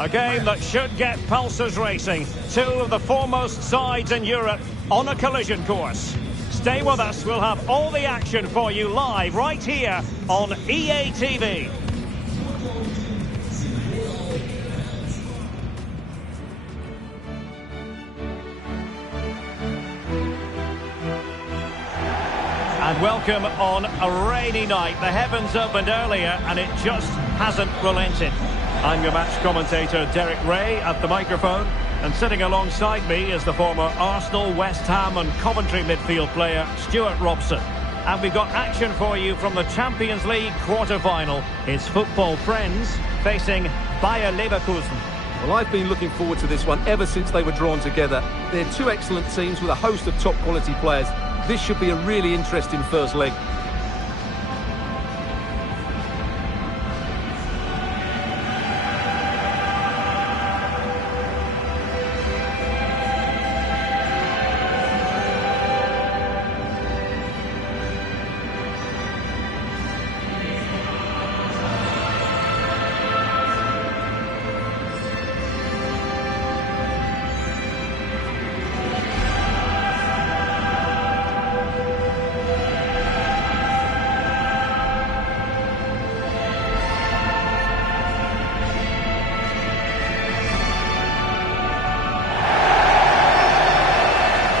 A game that should get pulses racing. Two of the foremost sides in Europe on a collision course. Stay with us, we'll have all the action for you live right here on EA TV. And welcome on a rainy night. The heavens opened earlier and it just hasn't relented. I'm your match commentator Derek Ray at the microphone, and sitting alongside me is the former Arsenal, West Ham and Coventry midfield player Stuart Robson. And we've got action for you from the Champions League quarter-final. It's football friends facing Bayer Leverkusen. Well, I've been looking forward to this one ever since they were drawn together. They're two excellent teams with a host of top-quality players. This should be a really interesting first leg.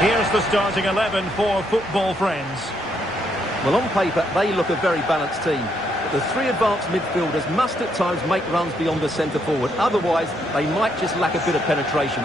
Here's the starting 11 for football friends. Well, on paper, they look a very balanced team. But the three advanced midfielders must at times make runs beyond the centre forward. Otherwise, they might just lack a bit of penetration.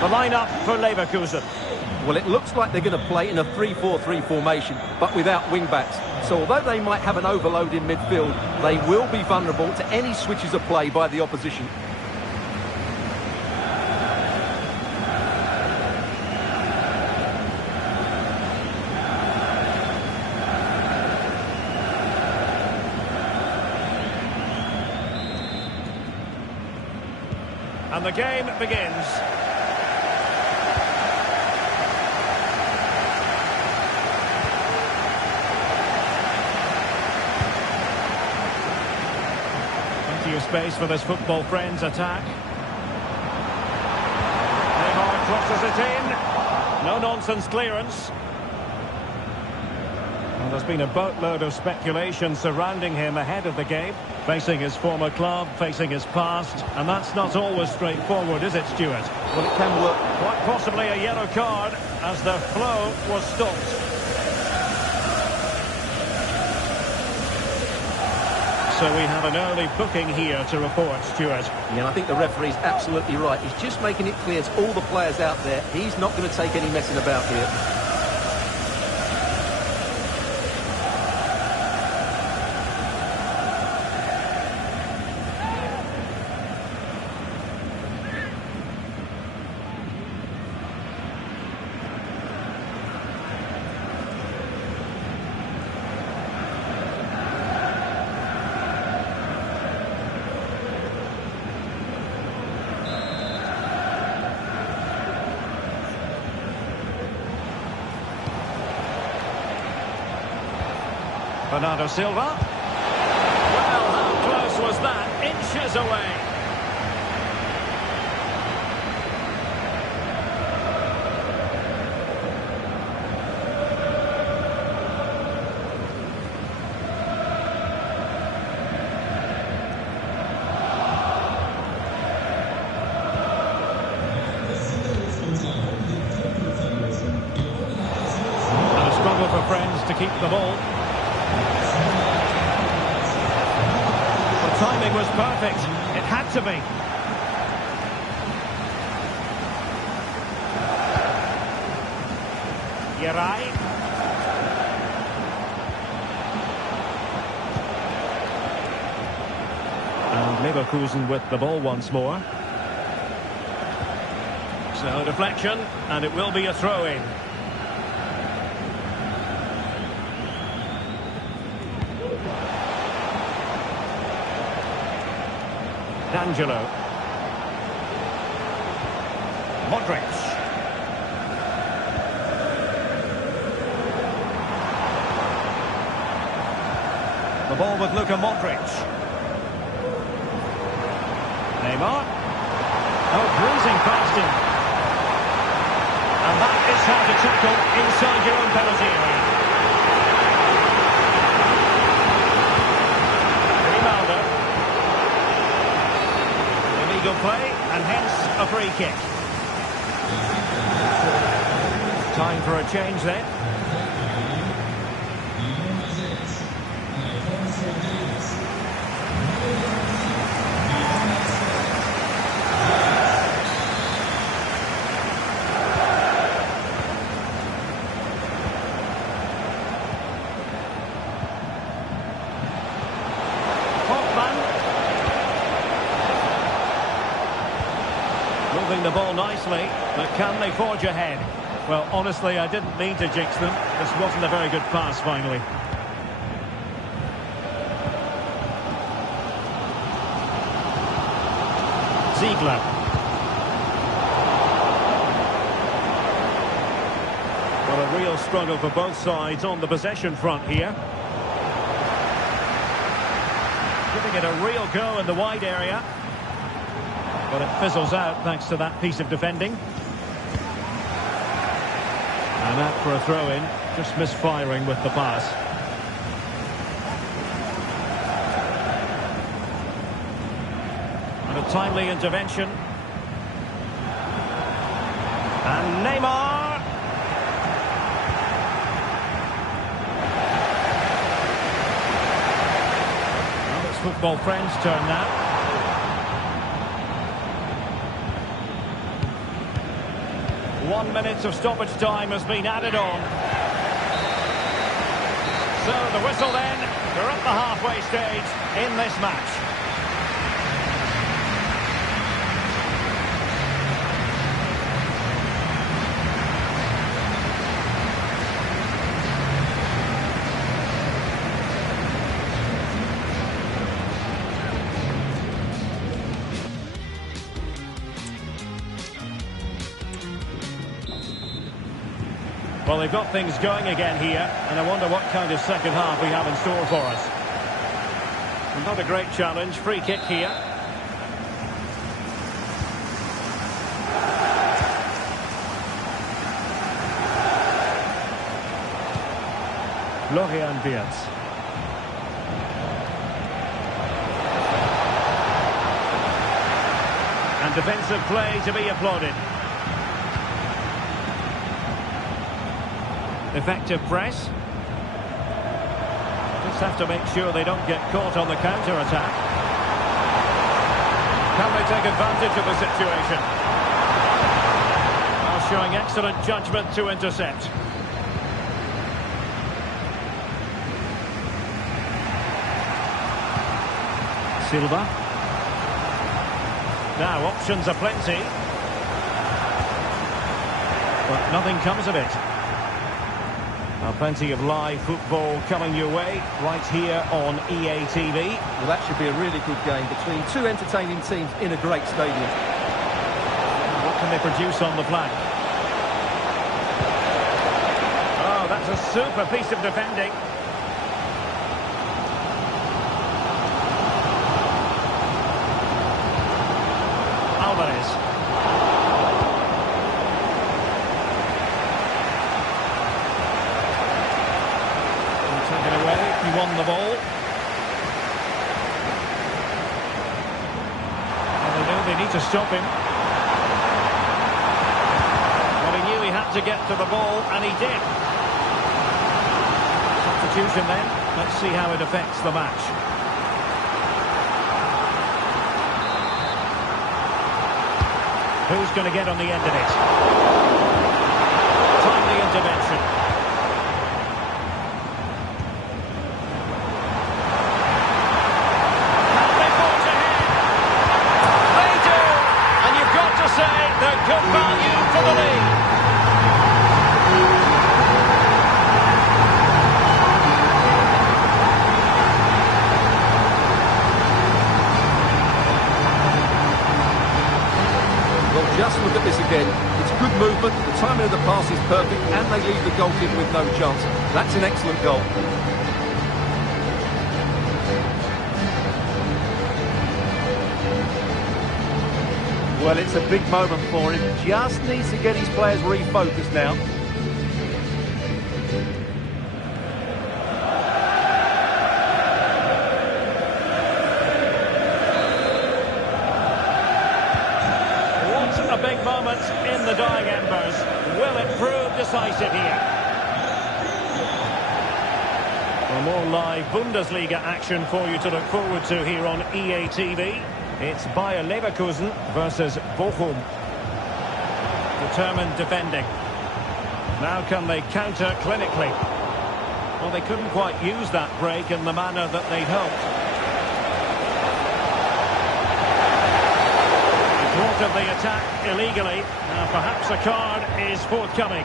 The lineup for Leverkusen. Well, it looks like they're going to play in a 3-4-3 formation, but without wing-backs. So although they might have an overload in midfield, they will be vulnerable to any switches of play by the opposition. And the game begins. Plenty of space for this football friends attack. Neymar crosses it in. No nonsense clearance. Well, there's been a boatload of speculation surrounding him ahead of the game. Facing his former club, facing his past, and that's not always straightforward, is it, Stuart? Well, it can work. Quite possibly a yellow card as the flow was stopped. So we have an early booking here to report, Stuart. Yeah, I think the referee's absolutely right. He's just making it clear to all the players out there, he's not going to take any messing about here. Bernardo Silva. Well, how close was that? Inches away. And a struggle for friends to keep the ball. Timing was perfect. It had to be. Yerai. And Leverkusen with the ball once more. So deflection, and it will be a throw-in. D'Angelo. Modric. The ball with Luka Modric. Neymar. Oh, breezing past him. And that is how to tackle inside your own penalty area. Grimaldo. Illegal play, and hence a free kick. Time for a change then. Moving the ball nicely, but can they forge ahead? Well, honestly, I didn't mean to jinx them. This wasn't a very good pass, finally. Ziegler. Well, a real struggle for both sides on the possession front here. Giving it a real go in the wide area. But it fizzles out thanks to that piece of defending. And out for a throw-in, just misfiring with the pass. And a timely intervention. And Neymar! Well, it's football friends' turn now. One minute of stoppage time has been added on. So the whistle then, we're at the halfway stage in this match. Well, they've got things going again here, and I wonder what kind of second half we have in store for us. Not a great challenge, free kick here. Florian Wirtz. And defensive play to be applauded. Effective press. Just have to make sure they don't get caught on the counter-attack. Can they take advantage of the situation? While showing excellent judgment to intercept. Silva. Now options are plenty. But nothing comes of it. Now, plenty of live football coming your way right here on EA TV. Well, that should be a really good game between two entertaining teams in a great stadium. What can they produce on the flank? Oh, that's a super piece of defending. Alvarez. He won the ball. And they know they need to stop him. Well, he knew he had to get to the ball, and he did. Substitution then. Let's see how it affects the match. Who's going to get on the end of it? Timely intervention. they leave the goalkeeper with no chance. That's an excellent goal. Well, it's a big moment for him. Just needs to get his players refocused now. What a big moment in the dying embers. Will it prove decisive here? For more live Bundesliga action for you to look forward to here on EA TV. It's Bayer Leverkusen versus Bochum. Determined defending. Now can they counter clinically? Well, they couldn't quite use that break in the manner that they'd hoped. Thought of the attack illegally. Now perhaps a card is forthcoming.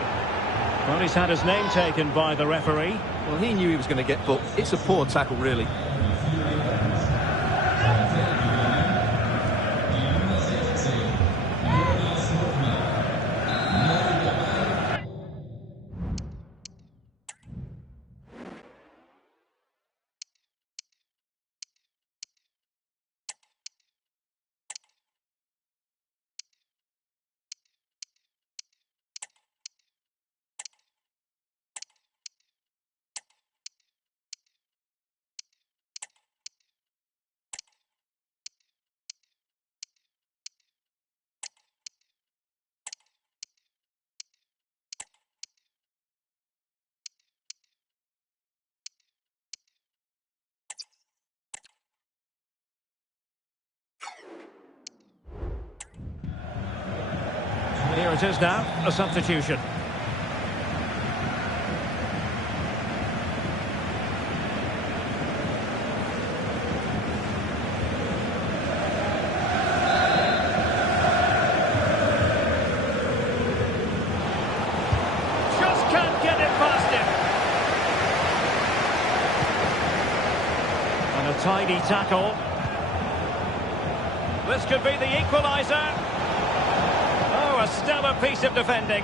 Well, he's had his name taken by the referee. Well, he knew he was going to get booked. It's a poor tackle, really. Here it is now, a substitution. Just can't get it past him. And a tidy tackle. This could be the equaliser. A stellar piece of defending.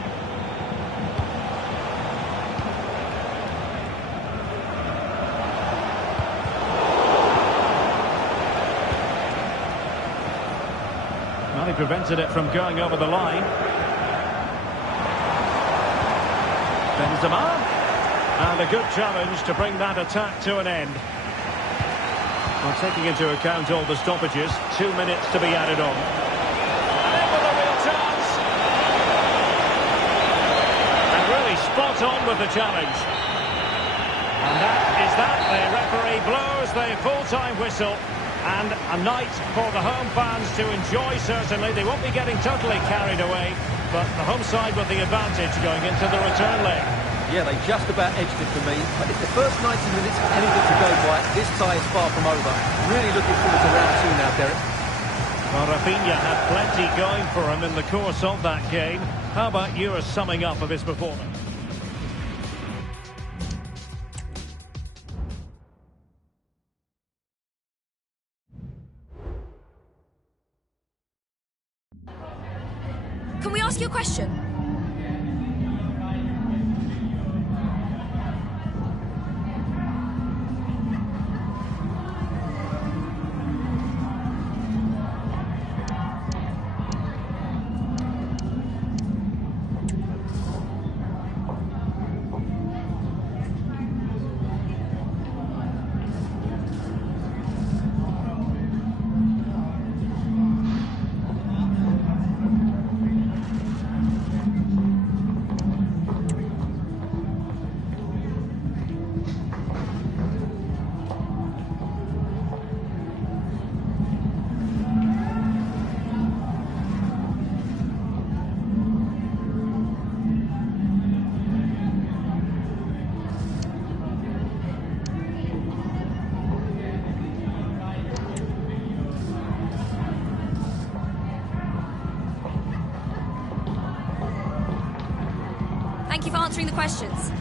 Well, he prevented it from going over the line. Benzema. And a good challenge to bring that attack to an end. Well, taking into account all the stoppages, 2 minutes to be added on. Spot on with the challenge. And that is that. The referee blows the full-time whistle. And a night for the home fans to enjoy, certainly. They won't be getting totally carried away, but the home side with the advantage going into the return leg. Yeah, they just about edged it for me. But if the first 90 minutes are anything to go by, this tie is far from over. Really looking forward to round two now, Derek. Well, Rafinha had plenty going for him in the course of that game. How about your summing up of his performance? Can we ask you a question? Thank you for answering the questions.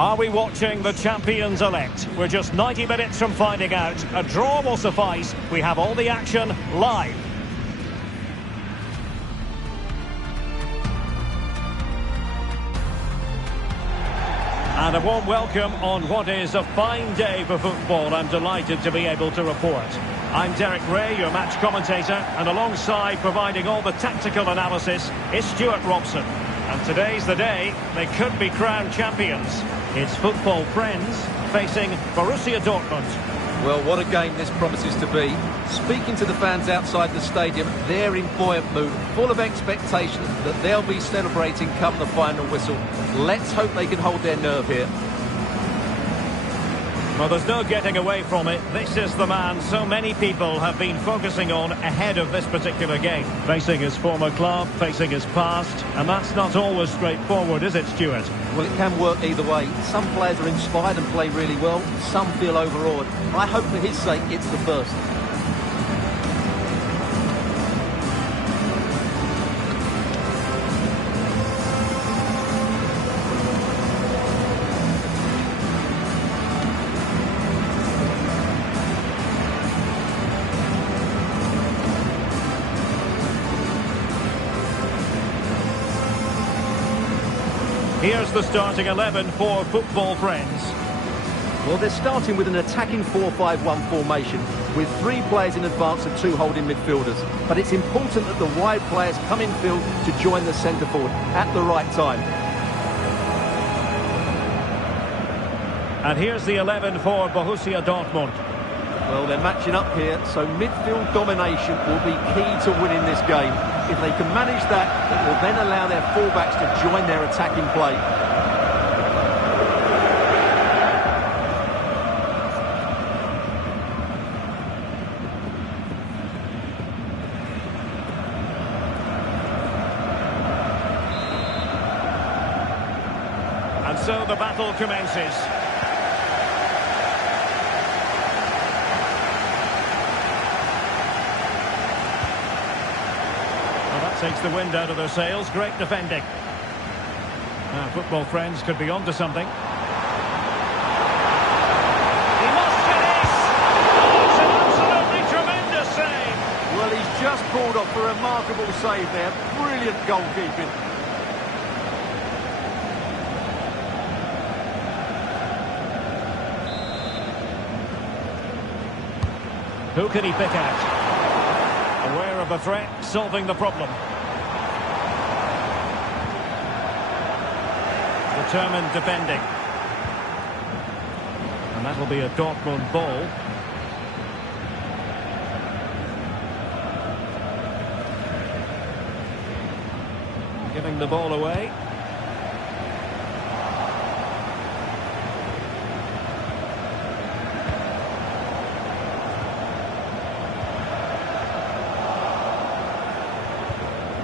Are we watching the champions-elect? We're just 90 minutes from finding out. A draw will suffice. We have all the action live. And a warm welcome on what is a fine day for football. I'm delighted to be able to report. I'm Derek Ray, your match commentator, and alongside providing all the tactical analysis is Stuart Robson. And today's the day they could be crowned champions. It's football friends facing Borussia Dortmund. Well, what a game this promises to be. Speaking to the fans outside the stadium, they're in buoyant mood, full of expectation that they'll be celebrating come the final whistle. Let's hope they can hold their nerve here. Well, there's no getting away from it. This is the man so many people have been focusing on ahead of this particular game. Facing his former club, facing his past, and that's not always straightforward, is it, Stuart? Well, it can work either way. Some players are inspired and play really well. Some feel overawed. I hope for his sake it's the first. Here's the starting 11 for football friends. Well, they're starting with an attacking 4-5-1 formation with 3 players in advance and 2 holding midfielders. But it's important that the wide players come in field to join the centre forward at the right time. And here's the 11 for Borussia Dortmund. Well, they're matching up here, so midfield domination will be key to winning this game. If they can manage that, it will then allow their fullbacks to join their attacking play. And so the battle commences. Takes the wind out of their sails. Great defending. Football friends could be onto something. He must finish! Oh, it's an absolutely tremendous save! Well, he's just pulled off a remarkable save there. Brilliant goalkeeping. Who can he pick out? Aware of the threat, solving the problem. Determined defending. And that'll be a Dortmund ball. Giving the ball away.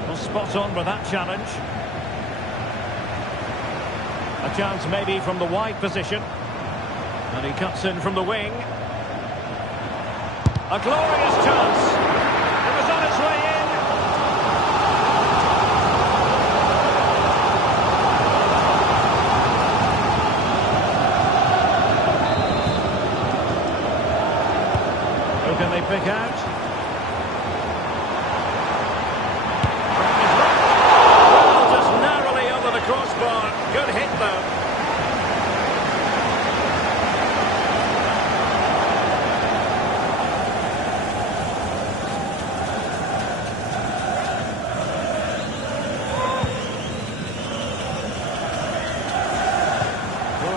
Well, spot on with that challenge. A chance maybe from the wide position. And he cuts in from the wing. A glorious chance. It was on its way in. Who can they pick out? Well, just narrowly over the crossbar. Good hit though.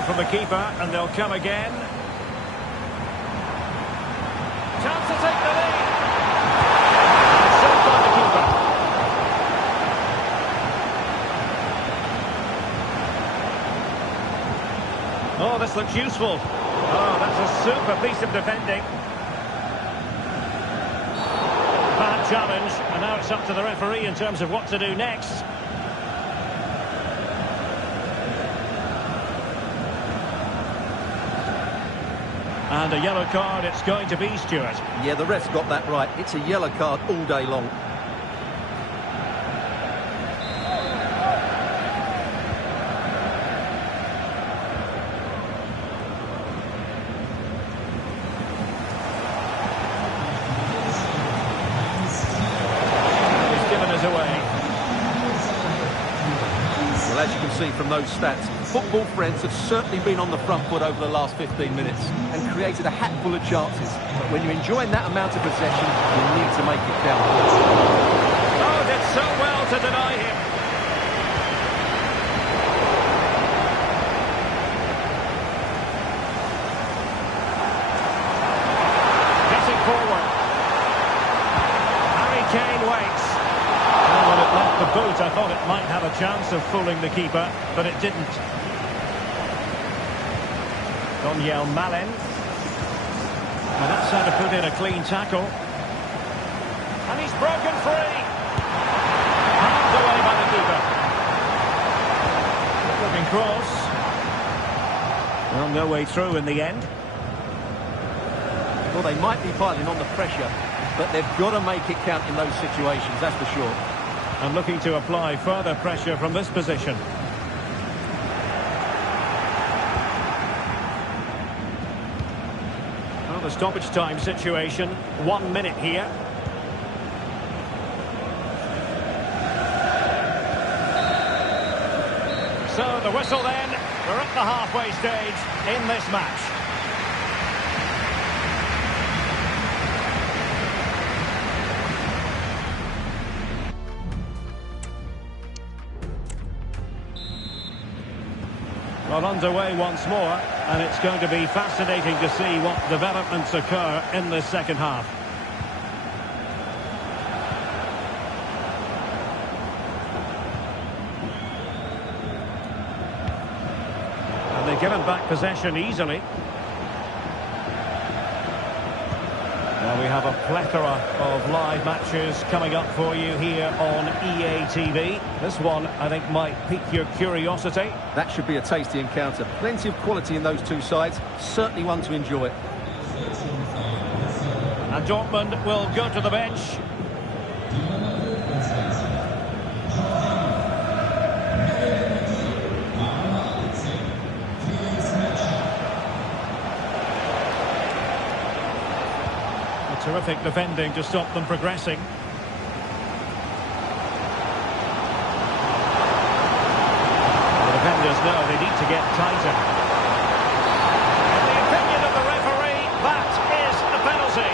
From the keeper, and they'll come again. Chance to take the lead. Saved by the keeper. Oh, this looks useful. Oh, that's a super piece of defending. Bad challenge, and now it's up to the referee in terms of what to do next. And a yellow card it's going to be, Stuart. Yeah, the ref's got that right. It's a yellow card all day long. see from those stats. Football friends have certainly been on the front foot over the last 15 minutes and created a hatful of chances. But when you're enjoying that amount of possession, you need to make it count. Oh, did so well to deny him. Getting forward. Harry Kane waits. And when it left the boot, I thought it might have a chance of fooling the keeper, but it didn't. Malen. And that's how to put in a clean tackle. And he's broken free. Hands away by the keeper. Looking cross. Well, no way through in the end. Well, they might be piling on the pressure, but they've got to make it count in those situations, that's for sure. And looking to apply further pressure from this position. Well, the stoppage time situation, 1 minute here. So the whistle then, we're at the halfway stage in this match. Well, underway once more, and it's going to be fascinating to see what developments occur in this second half. And they give him back possession easily. Well, we have a plethora of live matches coming up for you here on EA TV. This one, I think, might pique your curiosity. That should be a tasty encounter. Plenty of quality in those two sides. Certainly one to enjoy. And Dortmund will go to the bench. Terrific defending to stop them progressing. The defenders know they need to get tighter. In the opinion of the referee, that is a penalty.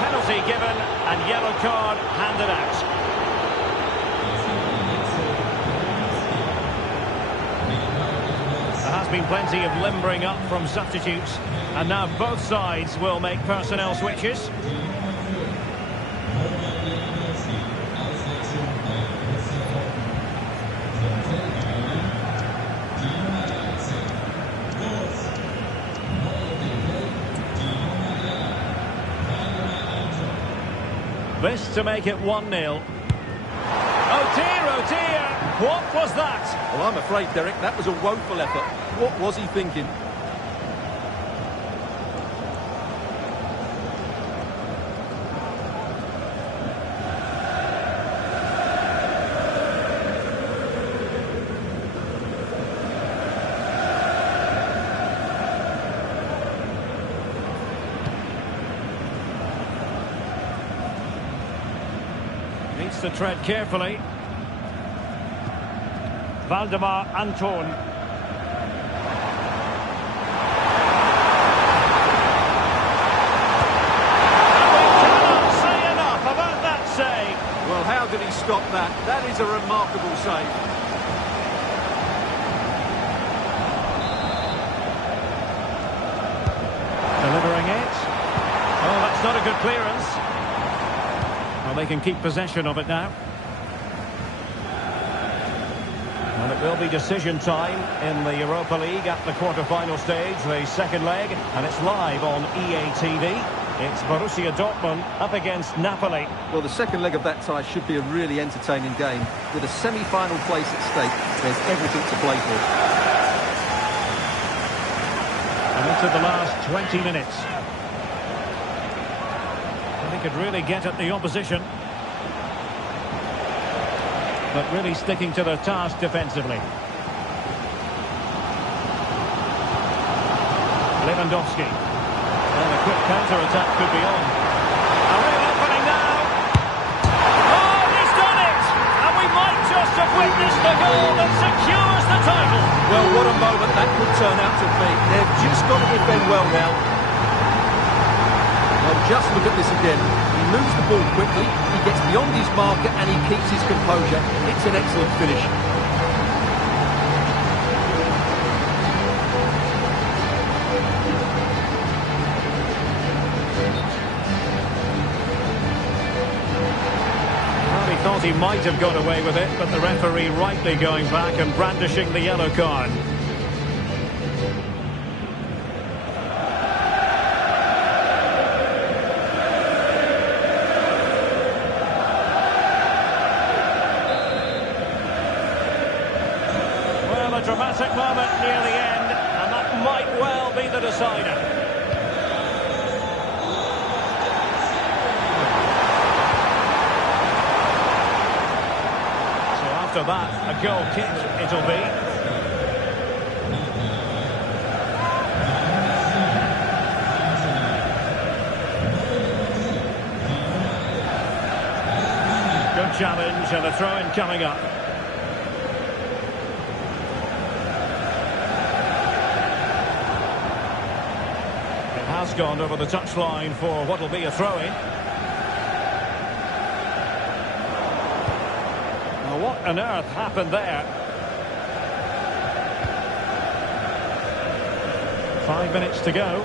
Penalty given and yellow card handed out. There has been plenty of limbering up from substitutes, and now both sides will make personnel switches. This to make it 1-0. Oh dear, oh dear! What was that? Well, I'm afraid, Derek, that was a woeful effort. What was he thinking? Needs to tread carefully. Valdemar Anton. Well, how did he stop that? That is a remarkable save. Delivering it. Oh, that's not a good clearance. Well, they can keep possession of it now. And it will be decision time in the Europa League at the quarter-final stage, the second leg, and it's live on EA TV. It's Borussia Dortmund up against Napoli. Well, the second leg of that tie should be a really entertaining game. With a semi-final place at stake, there's everything to play for. And into the last 20 minutes. And they could really get at the opposition. But really sticking to their task defensively. Lewandowski. And a quick counter-attack could be on. A real opening now. Oh, he's done it! And we might just have witnessed the goal that secures the title. Well, what a moment that could turn out to be. They've just got to defend well now. Well, just look at this again. He moves the ball quickly, he gets beyond his marker and he keeps his composure. It's an excellent finish. Well, he thought he might have got away with it, but the referee rightly going back and brandishing the yellow card. A dramatic moment near the end, and that might well be the decider. So after that, a goal kick it'll be. Good challenge and a throw-in coming up. Has gone over the touchline for what will be a throw-in. Now, what on earth happened there? 5 minutes to go.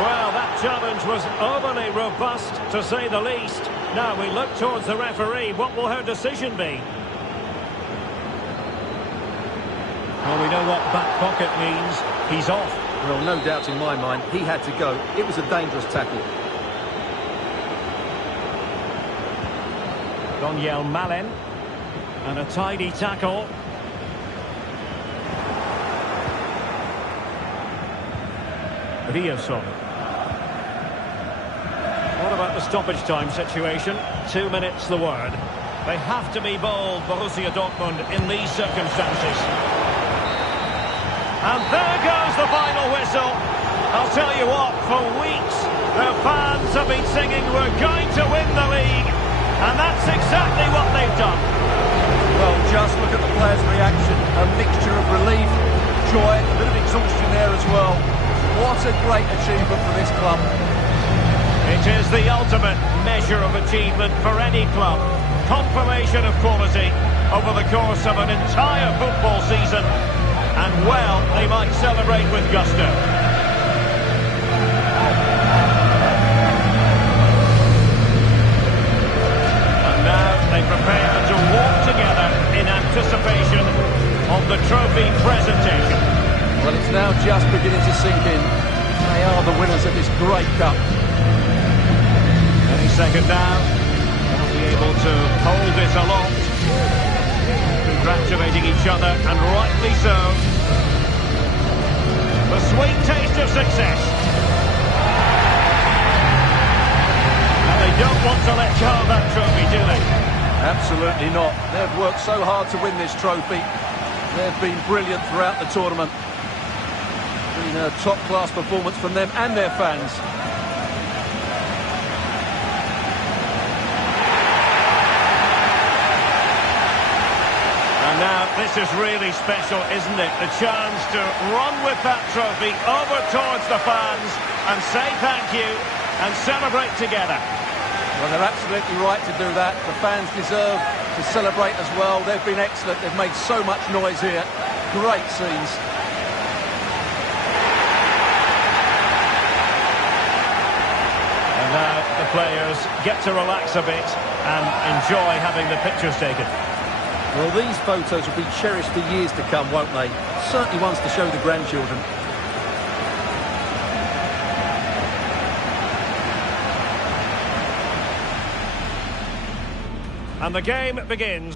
Well, that challenge was overly robust, to say the least. Now we look towards the referee. What will her decision be? Well, we know what back pocket means. He's off. Well, no doubt in my mind, he had to go. It was a dangerous tackle. Malen. And a tidy tackle. Wilson. What about the stoppage time situation? 2 minutes the word. They have to be bold, Borussia Dortmund, in these circumstances. And there goes the final whistle. I'll tell you what, for weeks, their fans have been singing, we're going to win the league. And that's exactly what they've done. Well, just look at the players' reaction. A mixture of relief, joy, a bit of exhaustion there as well. What a great achievement for this club. It is the ultimate measure of achievement for any club. Confirmation of quality over the course of an entire football season. And, well, they might celebrate with gusto. And now they prepare to walk together in anticipation of the trophy presentation. Well, it's now just beginning to sink in. They are the winners of this great cup. Any second now, they'll be able to hold this aloft. Congratulating each other, and rightly so. The sweet taste of success. And they don't want to let go of that trophy, do they? Absolutely not. They've worked so hard to win this trophy. They've been brilliant throughout the tournament. Been a top-class performance from them and their fans. Now, this is really special, isn't it? The chance to run with that trophy over towards the fans and say thank you and celebrate together. Well, they're absolutely right to do that. The fans deserve to celebrate as well. They've been excellent. They've made so much noise here. Great scenes. And now the players get to relax a bit and enjoy having the pictures taken. Well, these photos will be cherished for years to come, won't they? Certainly ones to show the grandchildren. And the game begins.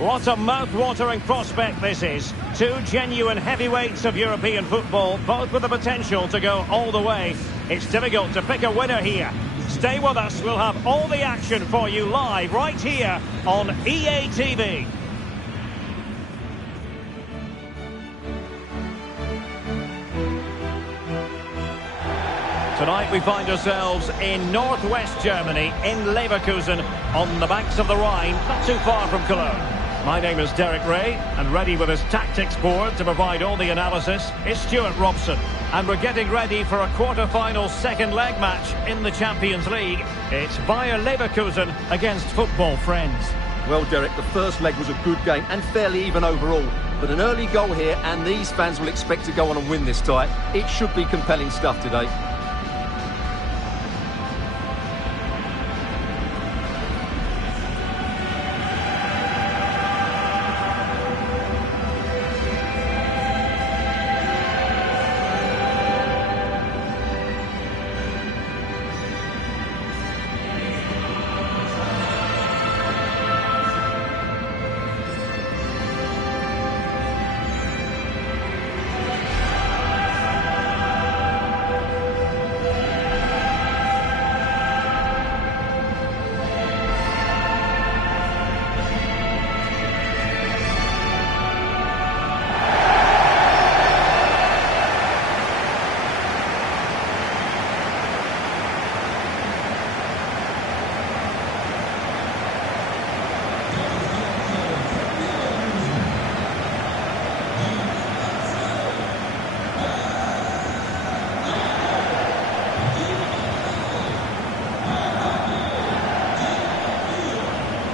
What a mouth-watering prospect this is. Two genuine heavyweights of European football, both with the potential to go all the way. It's difficult to pick a winner here. Stay with us, we'll have all the action for you live right here on EA TV. Tonight we find ourselves in northwest Germany, in Leverkusen, on the banks of the Rhine, not too far from Cologne. My name is Derek Ray, and ready with his tactics board to provide all the analysis is Stuart Robson. And we're getting ready for a quarter-final second leg match in the Champions League. It's Bayer Leverkusen against Football Friends. Well, Derek, the first leg was a good game and fairly even overall. But an early goal here, and these fans will expect to go on and win this tie. It should be compelling stuff today.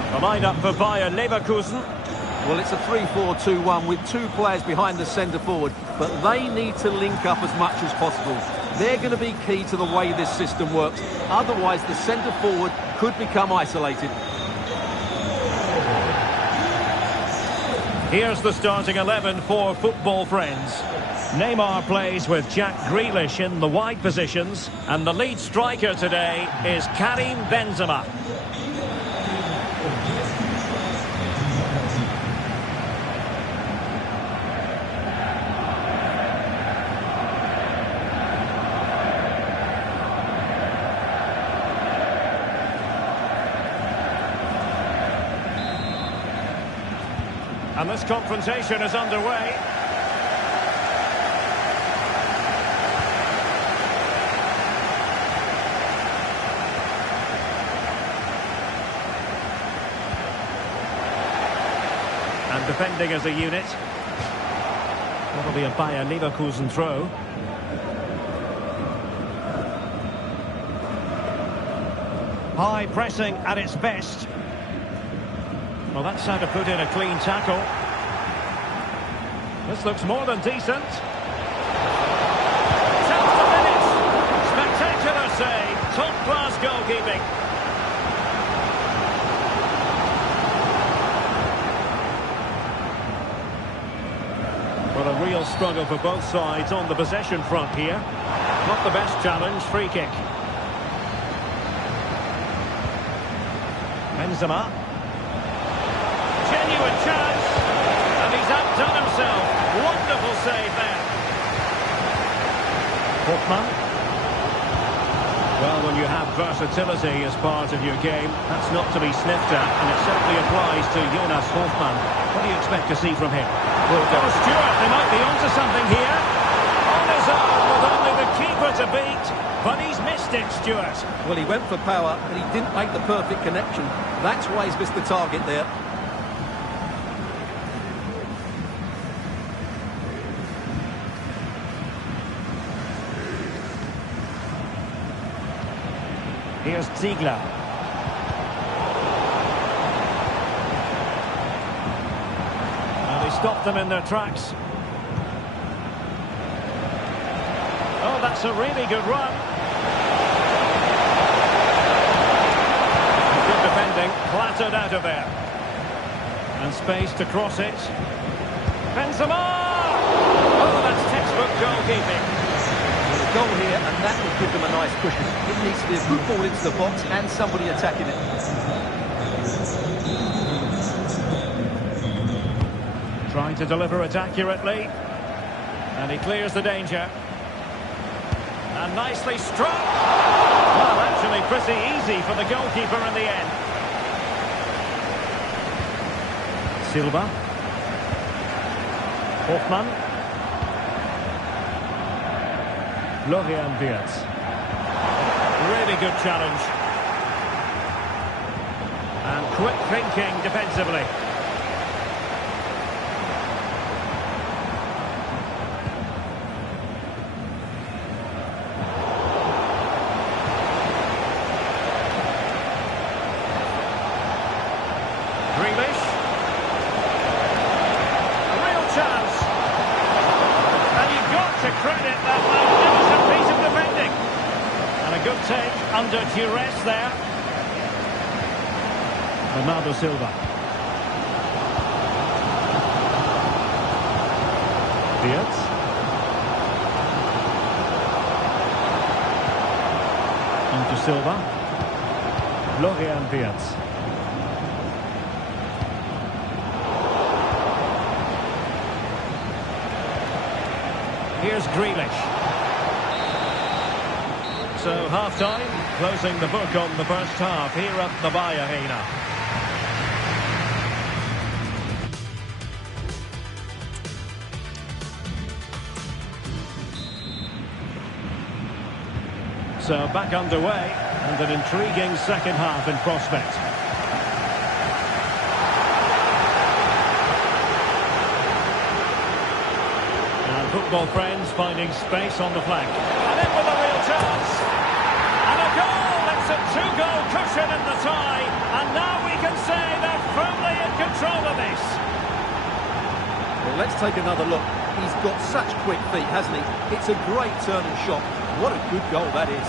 The line-up for Bayer Leverkusen. Well, it's a 3-4-2-1 with two players behind the centre forward, but they need to link up as much as possible. They're going to be key to the way this system works. Otherwise, the centre forward could become isolated. Here's the starting 11 for Football Friends. Neymar plays with Jack Grealish in the wide positions, and the lead striker today is Karim Benzema. And this confrontation is underway. And defending as a unit. That'll be a Bayer Leverkusen throw. High pressing at its best. Well, that's how to put in a clean tackle. This looks more than decent. Taps the finish. Spectacular save. Top-class goalkeeping. Well, a real struggle for both sides on the possession front here. Not the best challenge. Free kick. Benzema. Genuine chance, and he's outdone himself. Wonderful save there. Hoffman. Well, when you have versatility as part of your game, that's not to be sniffed at, and it certainly applies to Jonas Hoffman. What do you expect to see from him? Well, Stuart, they might be onto something here. On his own, with only the keeper to beat, but he's missed it, Stuart. Well, he went for power, but he didn't make the perfect connection. That's why he's missed the target there. Here's Ziegler. And they stopped them in their tracks. Oh, that's a really good run. Good defending, clattered out of there. And space to cross it. Benzema! Oh, that's textbook goalkeeping. Goal here, and that will give them a nice cushion. It needs to be a good ball into the box and somebody attacking it. Trying to deliver it accurately. And he clears the danger. And nicely struck. Well, actually pretty easy for the goalkeeper in the end. Silva. Hoffmann. Florian Wirtz. Really good challenge. And quick thinking defensively. Credit that magnificent piece of defending. And a good take under duress there. Bernardo Silva. Wirtz. Onto Silva. Florian Wirtz. Here's Grealish. So half-time, closing the book on the first half here at the Arena. So back underway and an intriguing second half in prospect. Football friends finding space on the flank. And in with a real chance. And a goal! It's a two-goal cushion in the tie. And now we can say they're firmly in control of this. Well, let's take another look. He's got such quick feet, hasn't he? It's a great turning shot. What a good goal that is.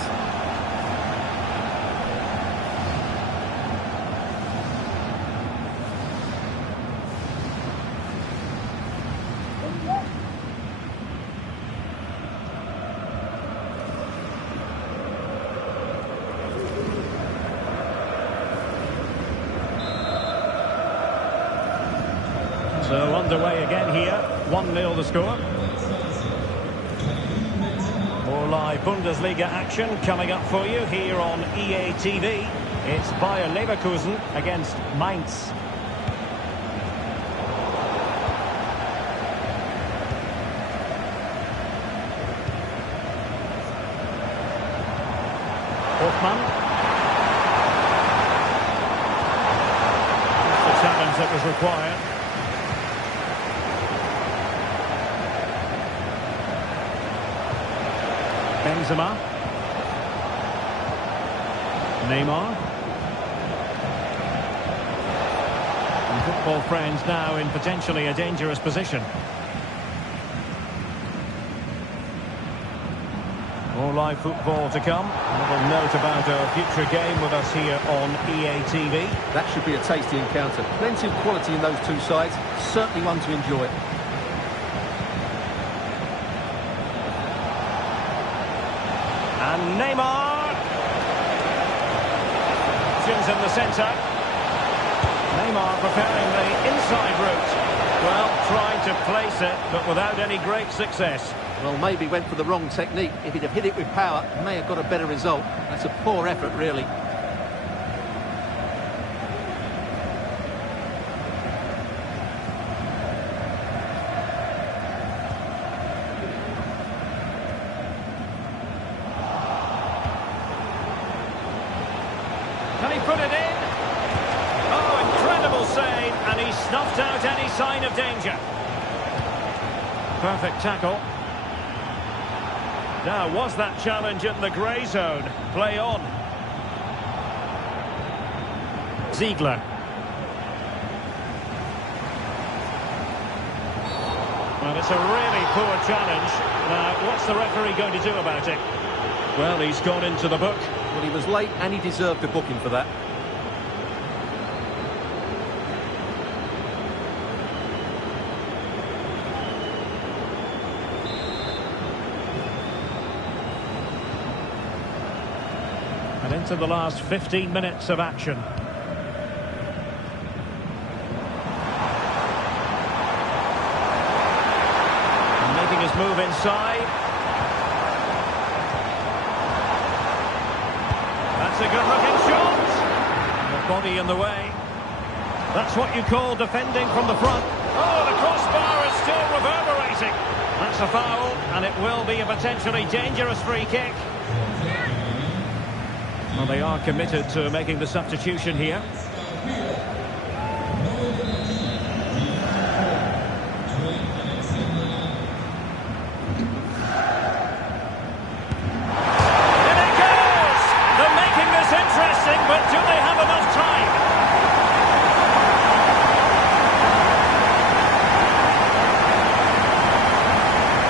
So underway again here, 1-0 the score. More live Bundesliga action coming up for you here on EA TV. It's Bayer Leverkusen against Mainz. Hoffmann. Just the challenge that was required. Benzema. Neymar. And football friends now in potentially a dangerous position. More live football to come. A little note about a future game with us here on EA TV. That should be a tasty encounter. Plenty of quality in those two sides. Certainly one to enjoy. And Neymar. Options in the centre. Neymar preparing the inside route. Well, trying to place it, but without any great success. Well, maybe went for the wrong technique. If he'd have hit it with power, may have got a better result. That's a poor effort, really. Can he put it in? Oh, incredible save, and he snuffed out any sign of danger. Perfect tackle. Now, was that challenge in the grey zone? Play on. Ziegler. Well, it's a really poor challenge. Now, what's the referee going to do about it? Well, he's gone into the book. Well, he was late and he deserved a booking for that. And into the last 15 minutes of action. move inside. That's a good-looking shot. The body in the way. That's what you call defending from the front. Oh, the crossbar is still reverberating. That's a foul, and it will be a potentially dangerous free kick. Well, they are committed to making the substitution here. But do they have enough time?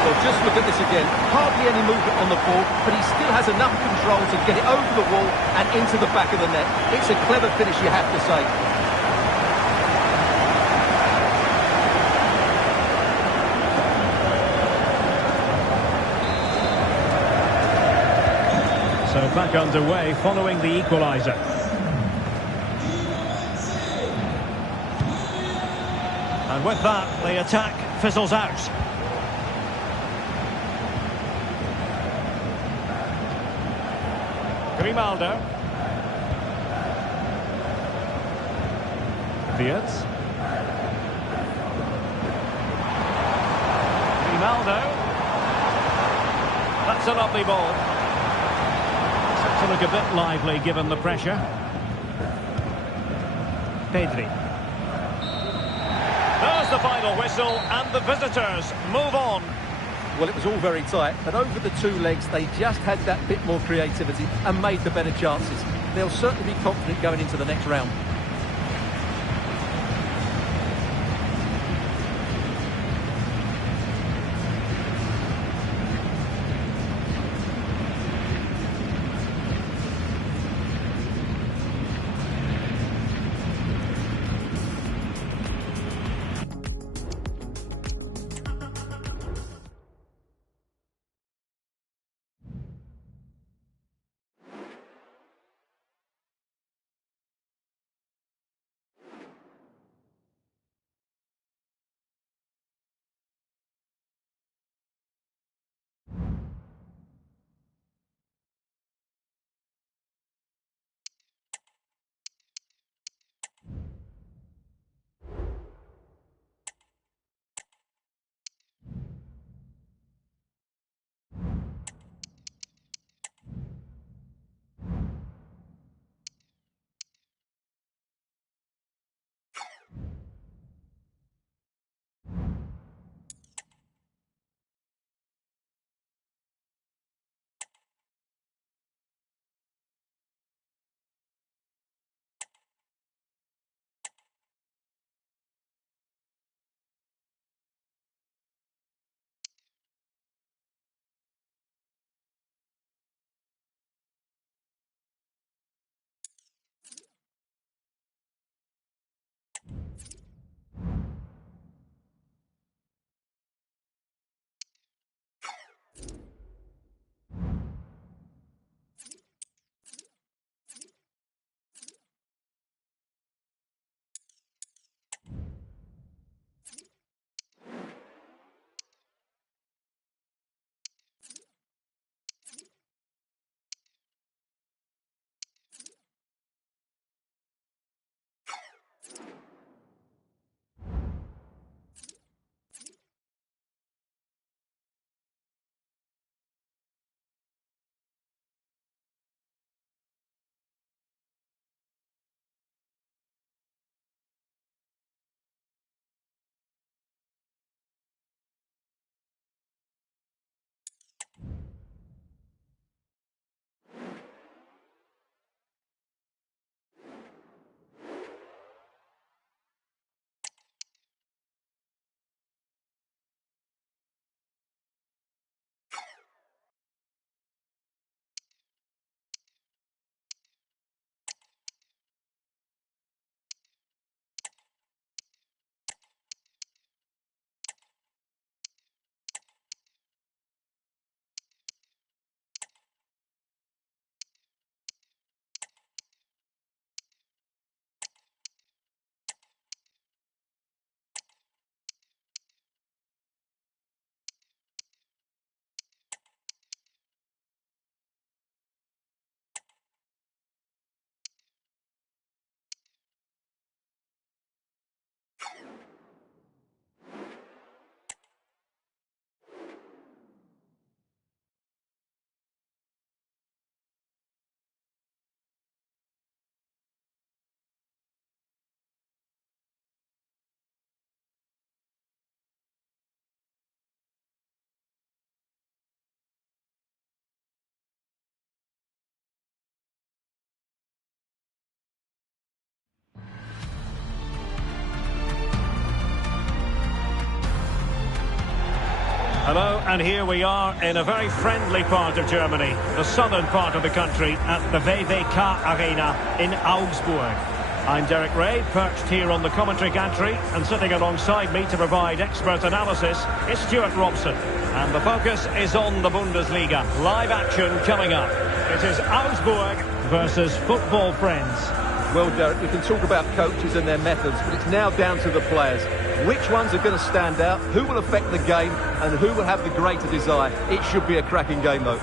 Well, just look at this again. Hardly any movement on the ball, but he still has enough control to get it over the wall and into the back of the net. It's a clever finish, you have to say. So back underway following the equaliser. And with that, the attack fizzles out. Grimaldo. Diaz. Grimaldo. That's a lovely ball. To look a bit lively given the pressure. Pedri. There's the final whistle and the visitors move on. Well, it was all very tight, but over the two legs they just had that bit more creativity and made the better chances. They'll certainly be confident going into the next round. Hello, and here we are in a very friendly part of Germany, the southern part of the country, at the WWK Arena in Augsburg. I'm Derek Ray, perched here on the commentary gantry, and sitting alongside me to provide expert analysis is Stuart Robson. And the focus is on the Bundesliga. Live action coming up. It is Augsburg versus football friends. Well, Derek, we can talk about coaches and their methods, but it's now down to the players. Which ones are going to stand out, who will affect the game, and who will have the greater desire? It should be a cracking game, though.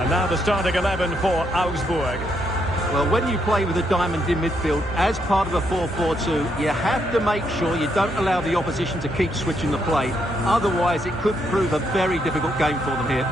And now the starting 11 for Augsburg. Well, when you play with a diamond in midfield as part of a 4-4-2, you have to make sure you don't allow the opposition to keep switching the play. Otherwise, it could prove a very difficult game for them here.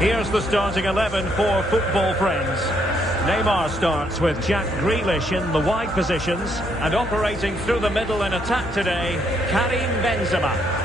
Here's the starting 11 for football friends. Neymar starts with Jack Grealish in the wide positions, and operating through the middle in attack today, Karim Benzema.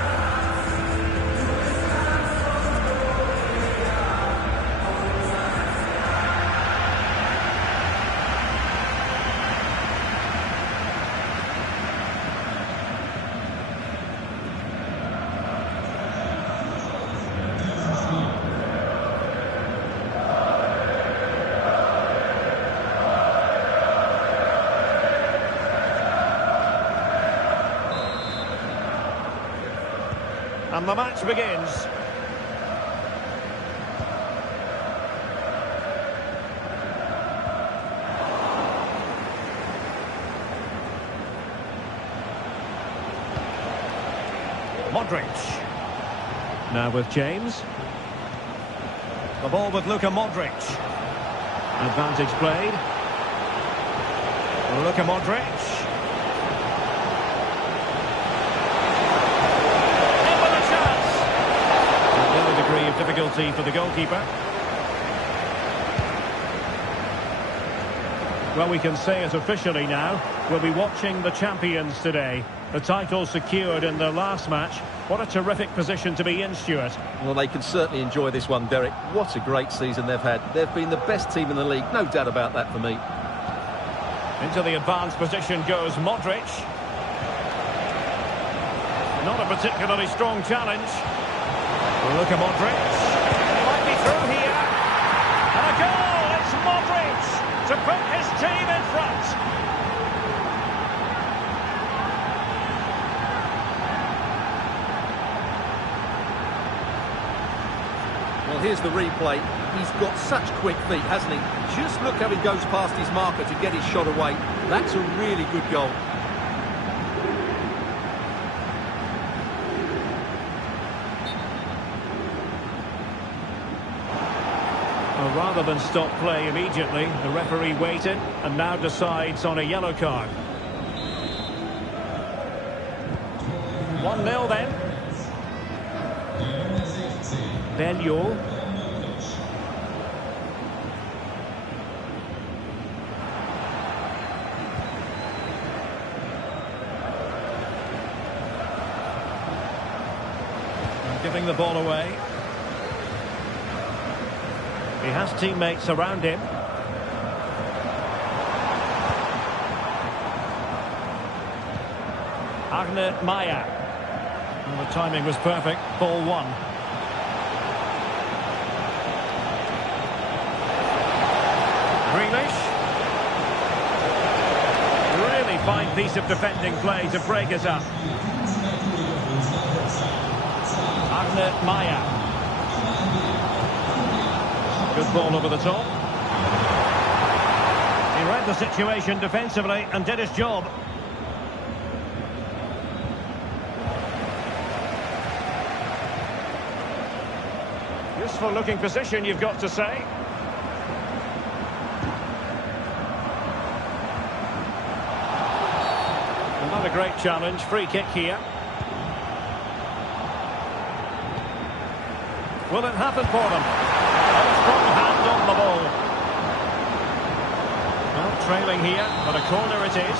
And the match begins. Modric. Now with James. The ball with Luka Modric. Advantage played. Luka Modric. Of difficulty for the goalkeeper. Well, we can say it officially now. We'll be watching the champions today. The title secured in their last match. What a terrific position to be in, Stuart. Well, they can certainly enjoy this one, Derek. What a great season they've had. They've been the best team in the league, no doubt about that for me. Into the advanced position goes Modric. Not a particularly strong challenge. Look at Modric. He might be through here. And a goal! It's Modric to put his team in front. Well, here's the replay. He's got such quick feet, hasn't he? Just look how he goes past his marker to get his shot away. That's a really good goal. Rather than stop play immediately, the referee waited and now decides on a yellow card. 1-0 then. Bellew. Giving the ball away. He has teammates around him. Arne Meyer. Well, the timing was perfect. Ball one. Grealish. Really fine piece of defending play to break it up. Arne Meyer. Good ball over the top. He read the situation defensively and did his job. Useful looking position, you've got to say. Not a great challenge. Free kick here. Will it happen for them? A strong hand on the ball. trailing here, but a corner it is.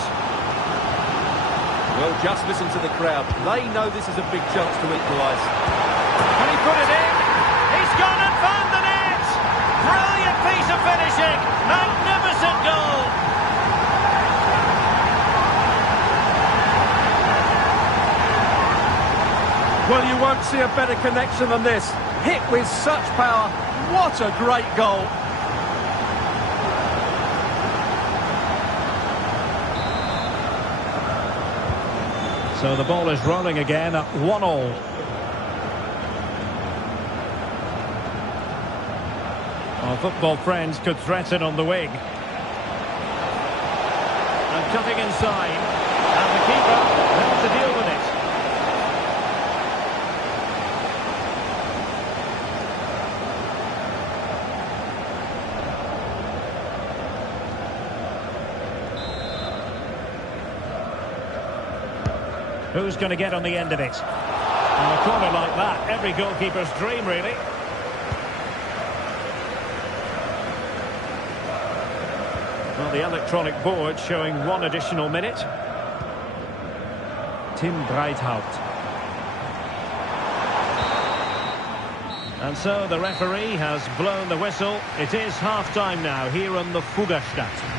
Well, just listen to the crowd. They know this is a big chance to equalise. Can he put it in? He's gone and found the net! Brilliant piece of finishing! Magnificent goal! Well, you won't see a better connection than this. Hit with such power. What a great goal. So the ball is rolling again at 1-1. Our football friends could threaten on the wing. And cutting inside. And the keeper has to deal with it. Who's going to get on the end of it? And a corner like that, every goalkeeper's dream, really. Well, the electronic board showing 1 additional minute. Tim Breithaupt. And so the referee has blown the whistle. It is half-time now here on the Fuggerstadt.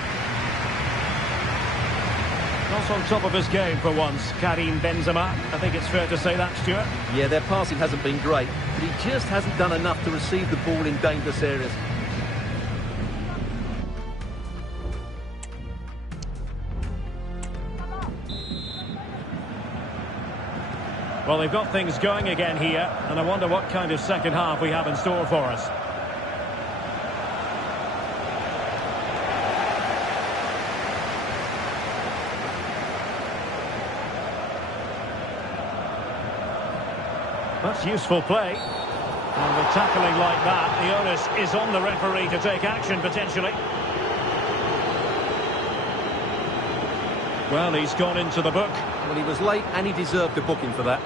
Not on top of his game for once, Karim Benzema. I think it's fair to say that, Stuart. Yeah, their passing hasn't been great, but he just hasn't done enough to receive the ball in dangerous areas. Well, they've got things going again here, and I wonder what kind of second half we have in store for us. That's useful play. And with tackling like that, the onus is on the referee to take action, potentially. Well, he's gone into the book. Well, he was late and he deserved a booking for that.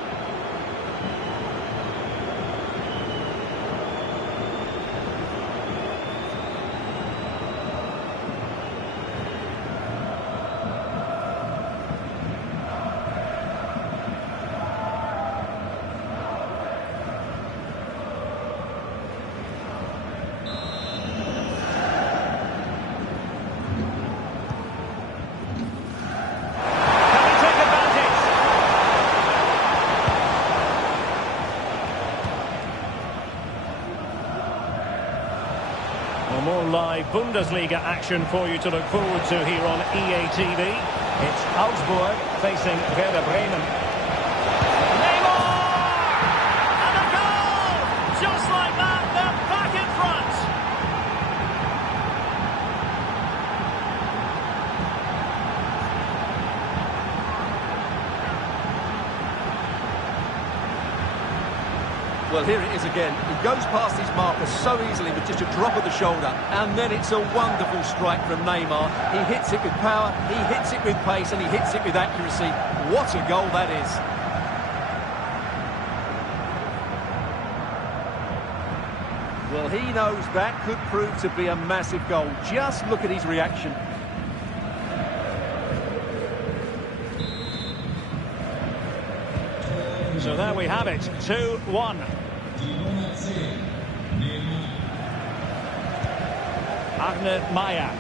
More live Bundesliga action for you to look forward to here on EA TV. It's Augsburg facing Werder Bremen. Neymar! And a goal! Just like that, they're back in front. Well, here it is again. He goes past his marker so easily with just a drop of the shoulder. And then it's a wonderful strike from Neymar. He hits it with power, he hits it with pace, and he hits it with accuracy. What a goal that is. Well, he knows that could prove to be a massive goal. Just look at his reaction. So there we have it, 2-1. Arne Meyer.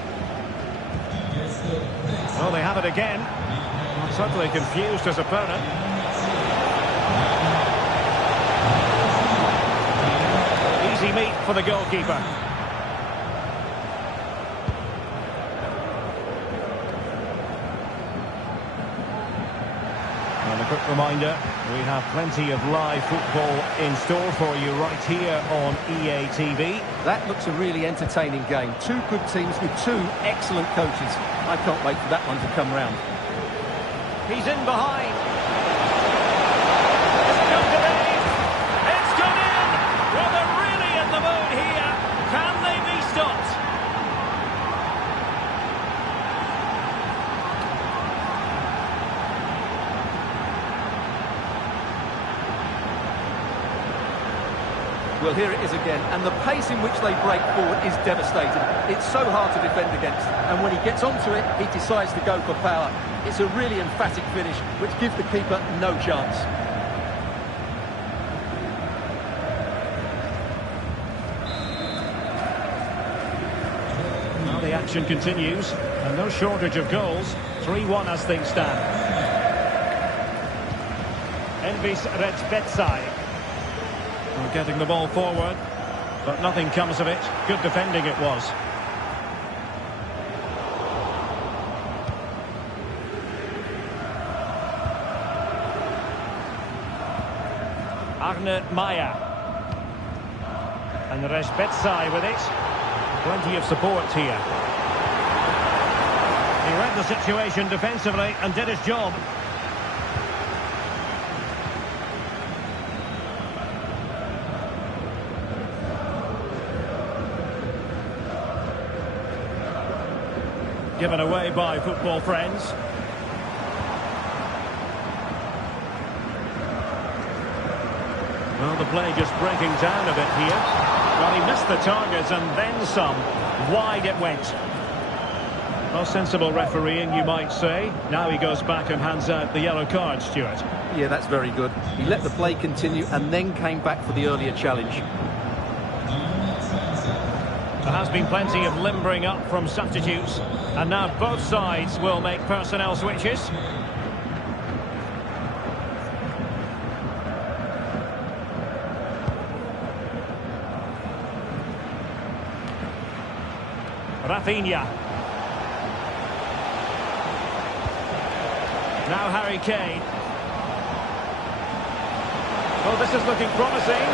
Well, they have it again. Totally confused his opponent. Easy meat for the goalkeeper. And a quick reminder, we have plenty of live football in store for you right here on EA TV. That looks a really entertaining game. Two good teams with two excellent coaches. I can't wait for that one to come round. He's in behind. Is it going to be? It's gone in! Well, they're really in the mood here. Can they be stopped? Well, here it is again, and the pace in which they break forward is devastating. It's so hard to defend against, and when he gets onto it, he decides to go for power. It's a really emphatic finish, which gives the keeper no chance. Well, the action continues, and no shortage of goals. 3-1 as things stand. Envis Redspetsai. We're getting the ball forward, but nothing comes of it. Good defending it was. Arne Maya. And Redspetsai with it. Plenty of support here. He read the situation defensively and did his job. Given away by football friends. Well, the play just breaking down a bit here. Well, he missed the target and then some. Wide it went. Well, sensible refereeing, you might say. Now he goes back and hands out the yellow card, Stuart. Yeah, that's very good. He let the play continue and then came back for the earlier challenge. There has been plenty of limbering up from substitutes, and now both sides will make personnel switches. Rafinha. Now Harry Kane. Oh, this is looking promising.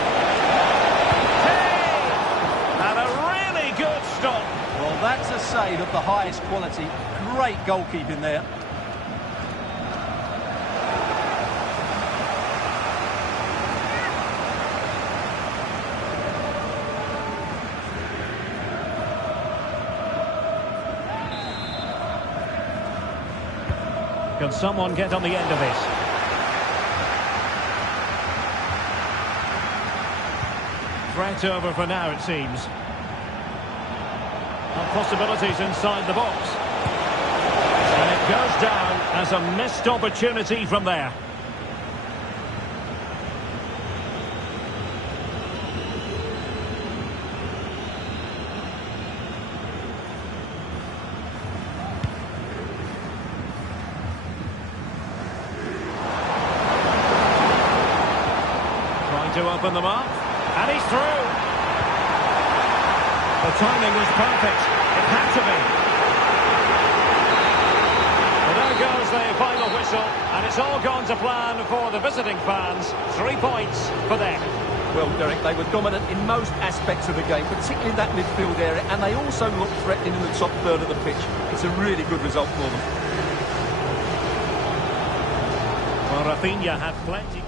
And a really good stop. Well, that's a save of the highest quality. Great goalkeeping there. Can someone get on the end of this? Threat over for now, it seems. And possibilities inside the box. And it goes down as a missed opportunity from there. To open them up, and he's through. The timing was perfect. It had to be. Well, there goes the final whistle, and it's all gone to plan for the visiting fans. 3 points for them. Well, Derek, they were dominant in most aspects of the game, particularly in that midfield area, and they also looked threatening in the top third of the pitch. It's a really good result for them. Well, Rafinha had plenty.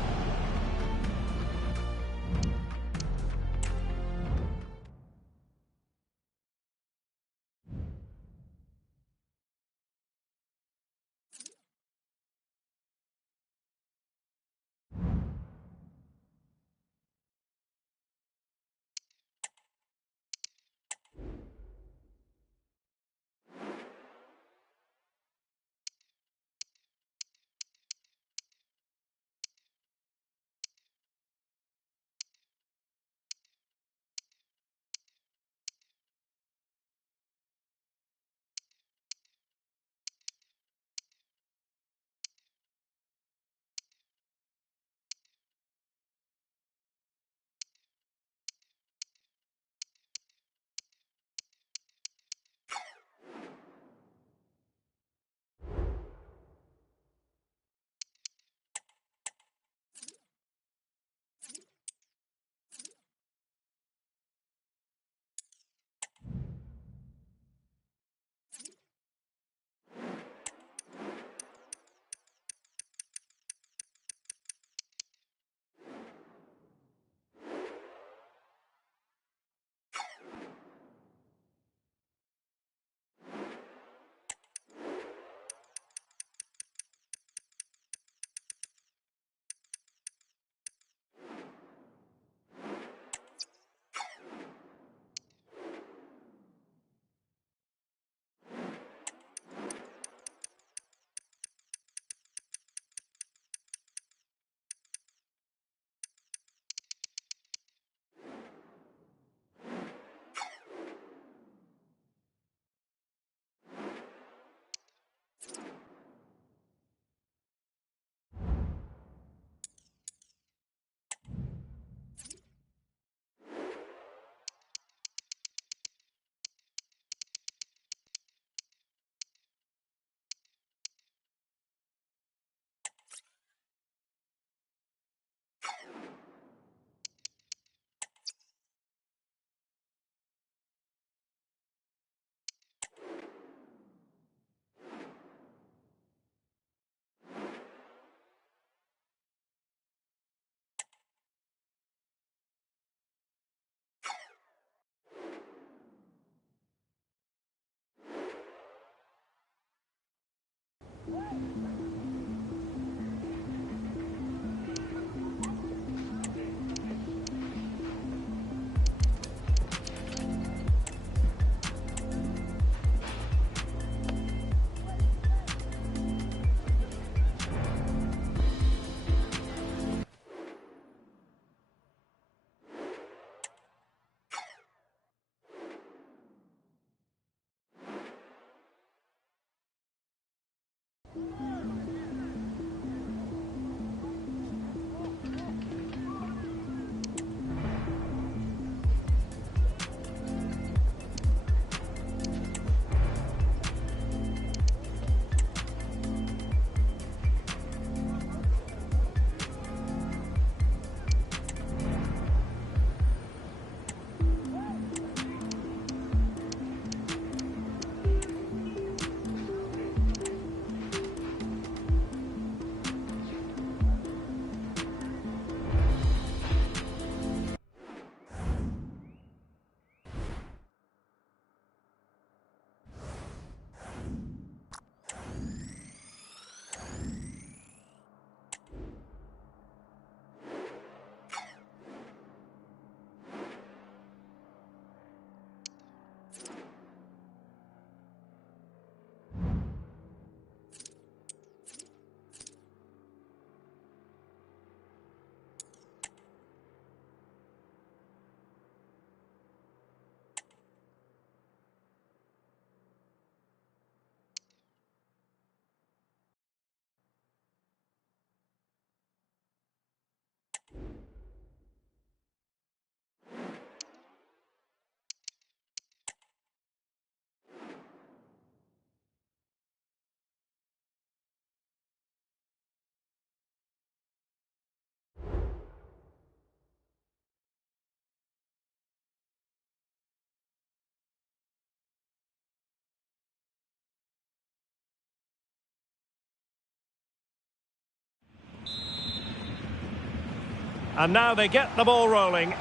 And now they get the ball rolling.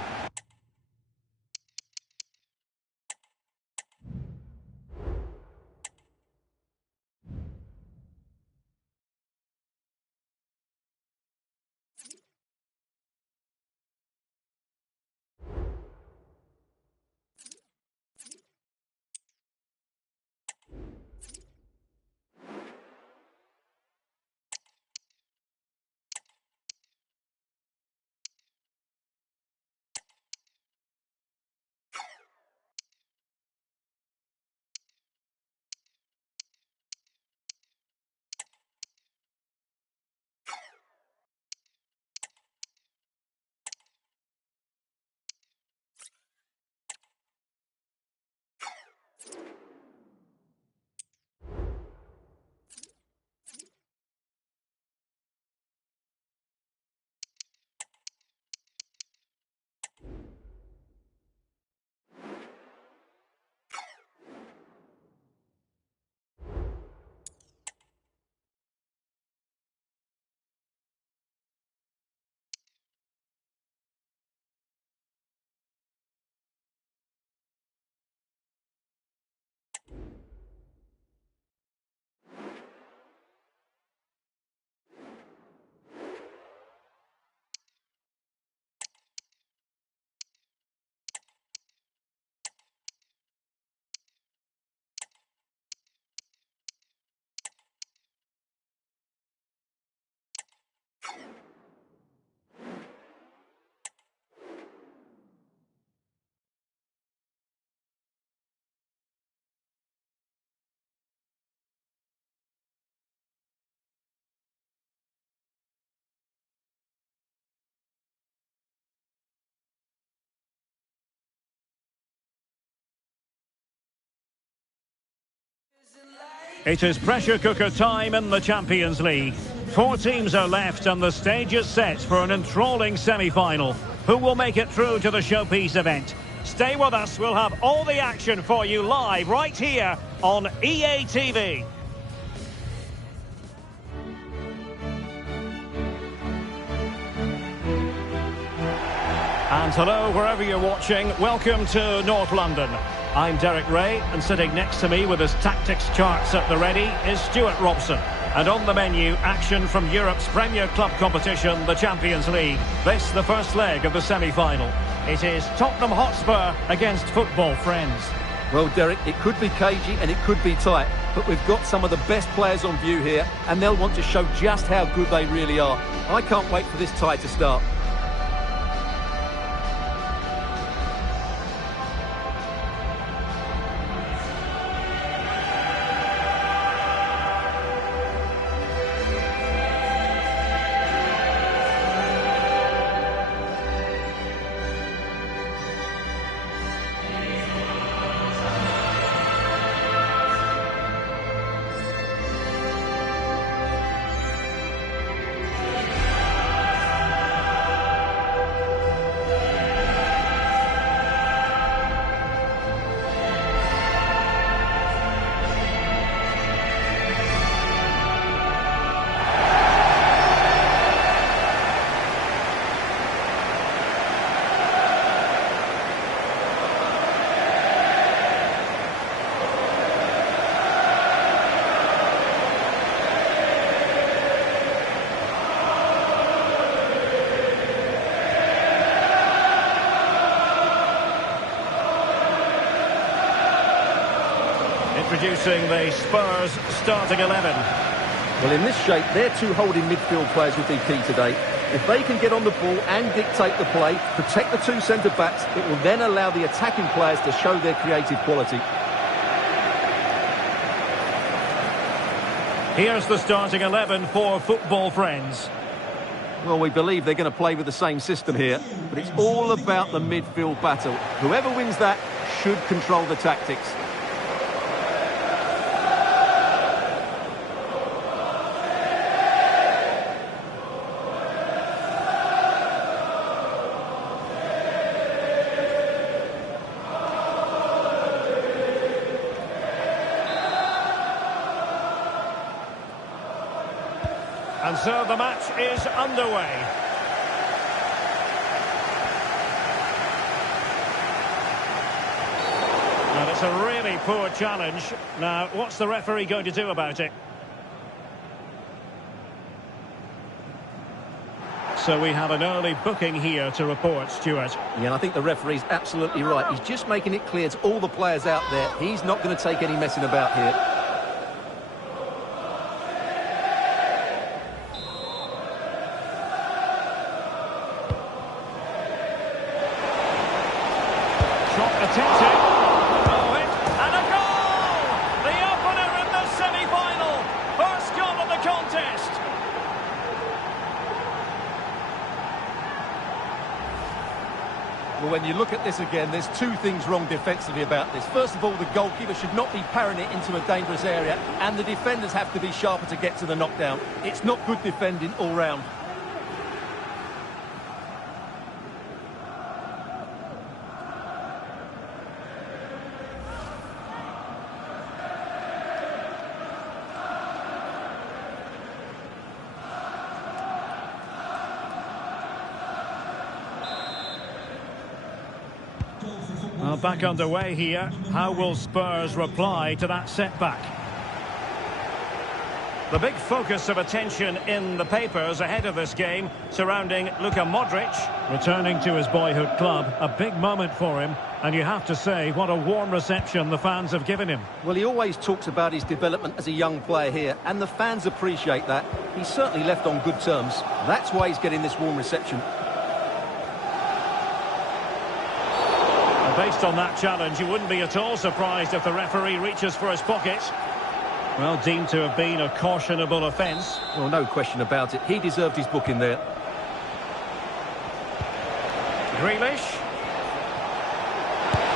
It is pressure cooker time in the Champions League. 4 teams are left and the stage is set for an enthralling semi-final. Who will make it through to the showpiece event? Stay with us, we'll have all the action for you live right here on EA TV. And hello, wherever you're watching, welcome to North London. I'm Derek Ray, and sitting next to me with his tactics charts at the ready is Stuart Robson. And on the menu, action from Europe's premier club competition, the Champions League. This, the first leg of the semi-final. It is Tottenham Hotspur against football friends. Well, Derek, it could be cagey and it could be tight, but we've got some of the best players on view here, and they'll want to show just how good they really are. I can't wait for this tie to start. Introducing the Spurs starting 11. Well, in this shape, their 2 holding midfield players will be key today. If they can get on the ball and dictate the play, protect the 2 centre-backs, it will then allow the attacking players to show their creative quality. Here's the starting 11 for football friends. Well, we believe they're going to play with the same system here, but it's all about the midfield battle. Whoever wins that should control the tactics. And so the match is underway. that's a really poor challenge. Now, what's the referee going to do about it? So we have an early booking here to report, Stuart. Yeah, and I think the referee's absolutely right. He's just making it clear to all the players out there, he's not going to take any messing about here. Shot attempted. Oh, hit, and a goal! The opener in the semi-final. First goal of the contest. Well, when you look at this again, there's two things wrong defensively about this. First of all, the goalkeeper should not be parrying it into a dangerous area, and the defenders have to be sharper to get to the knockdown. It's not good defending all round. Well, back underway here. How will Spurs reply to that setback? The big focus of attention in the papers ahead of this game surrounding Luka Modric. Returning to his boyhood club, a big moment for him. And you have to say, what a warm reception the fans have given him. Well, he always talks about his development as a young player here, and the fans appreciate that. He's certainly left on good terms. That's why he's getting this warm reception. Based on that challenge, you wouldn't be at all surprised if the referee reaches for his pocket. Well, deemed to have been a cautionable offence. Well, no question about it. He deserved his booking there. Grealish.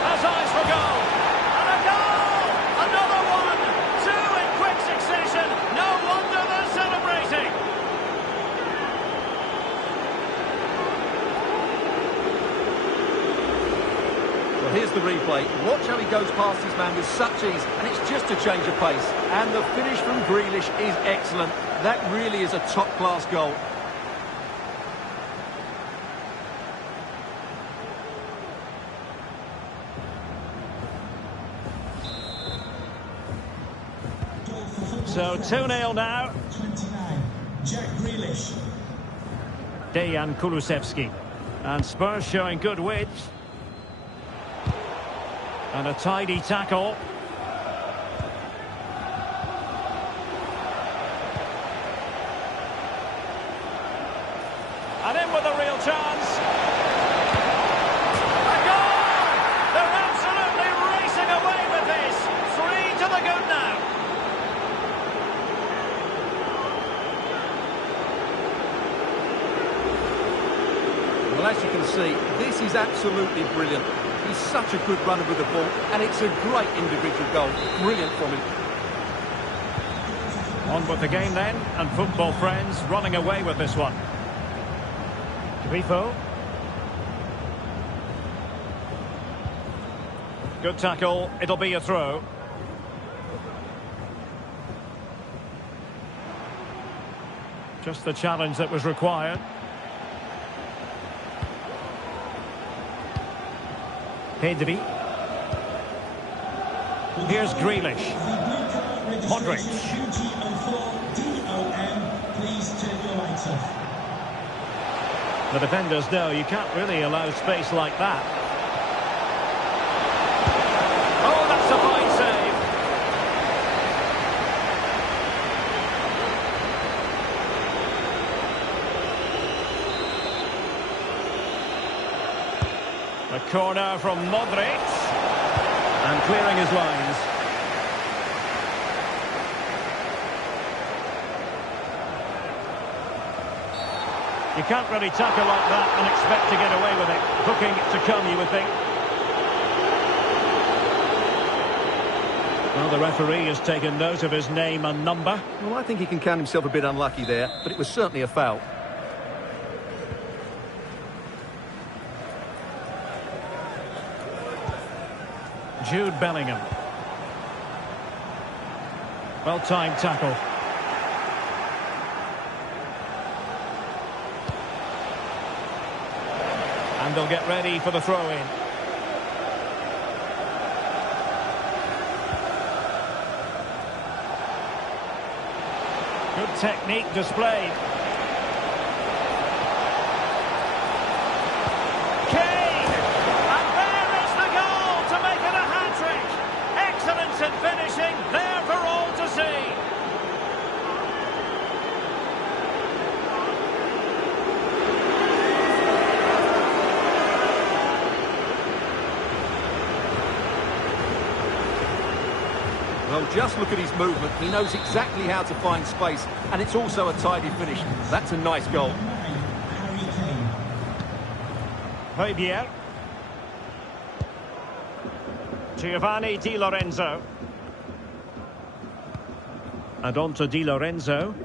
Has eyes for goal. And a goal! Another one! Two in quick succession. No wonder they're celebrating. Here's the replay. Watch how he goes past his man with such ease, and it's just a change of pace. And the finish from Grealish is excellent. That really is a top-class goal. So 2-0 now. 29, Jack Grealish. Dejan Kulusevski. And Spurs showing good width. And a tidy tackle. And in with a real chance. A goal! They're absolutely racing away with this. 3 to the good now. Well, as you can see, this is absolutely brilliant. He's such a good runner with the ball, and it's a great individual goal. Brilliant from him. On with the game then, and football friends running away with this one. Grifo. Good tackle, it'll be a throw. Just the challenge that was required. Pedri. Here's Grealish. Modric. The defenders know you can't really allow space like that. Oh, that's a fine save. A corner from Modric. And clearing his lines. You can't really tackle like that and expect to get away with it. Booking to come, you would think. Well, the referee has taken note of his name and number. Well, I think he can count himself a bit unlucky there, but it was certainly a foul. Jude Bellingham. Well-timed tackle. And they'll get ready for the throw-in. technique displayed. Kane! And there is the goal to make it a hat-trick. Excellence in finishing, there for all to see. Well, just look at his movement. He knows exactly how to find space, and it's also a tidy finish. That's a nice goal. Harry Kane. Højbjerg. Giovanni Di Lorenzo. And on to Di Lorenzo.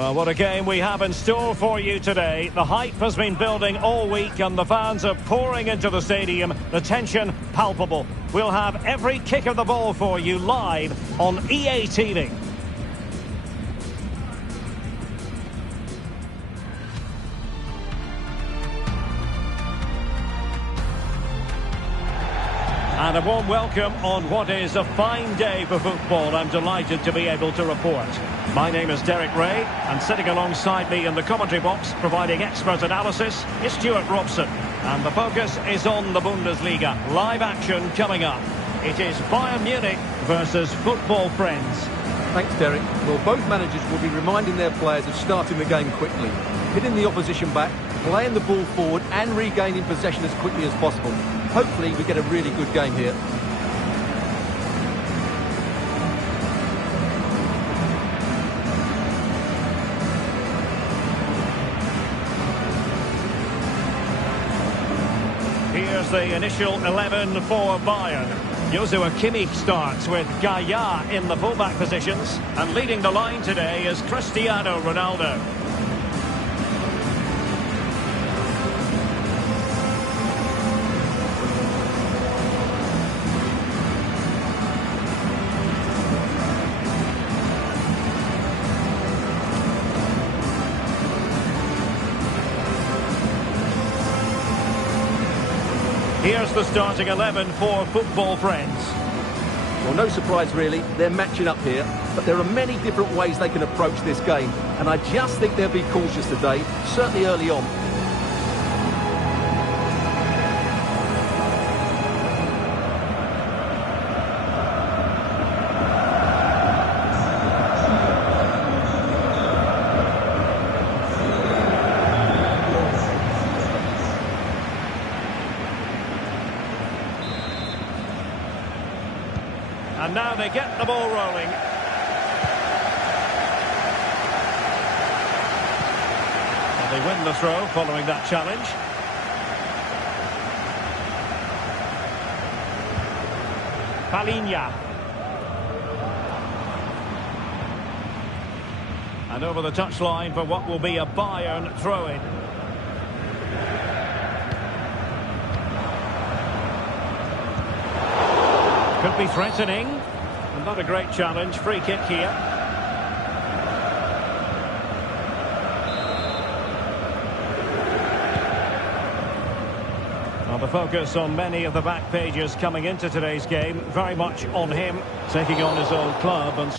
Well, what a game we have in store for you today. The hype has been building all week and the fans are pouring into the stadium. The tension palpable. We'll have every kick of the ball for you live on EA TV. And a warm welcome on what is a fine day for football. I'm delighted to be able to report. My name is Derek Ray, and sitting alongside me in the commentary box, providing expert analysis, is Stuart Robson. And the focus is on the Bundesliga. Live action coming up. It is Bayern Munich versus football friends. Thanks, Derek. Well, both managers will be reminding their players of starting the game quickly, hitting the opposition back, playing the ball forward and regaining possession as quickly as possible. Hopefully we get a really good game here. Here's the initial 11 for Bayern. Joshua Kimmich starts with Gaia in the fullback positions. And leading the line today is Cristiano Ronaldo. Here's the starting 11 for football friends. Well, no surprise really, they're matching up here, but there are many different ways they can approach this game, and I just think they'll be cautious today, certainly early on. And now they get the ball rolling. And they win the throw following that challenge. Palinha. And over the touchline for what will be a Bayern throw-in. Could be threatening. And not a great challenge. Free kick here. Well, the focus on many of the back pages coming into today's game, very much on him, taking on his old club and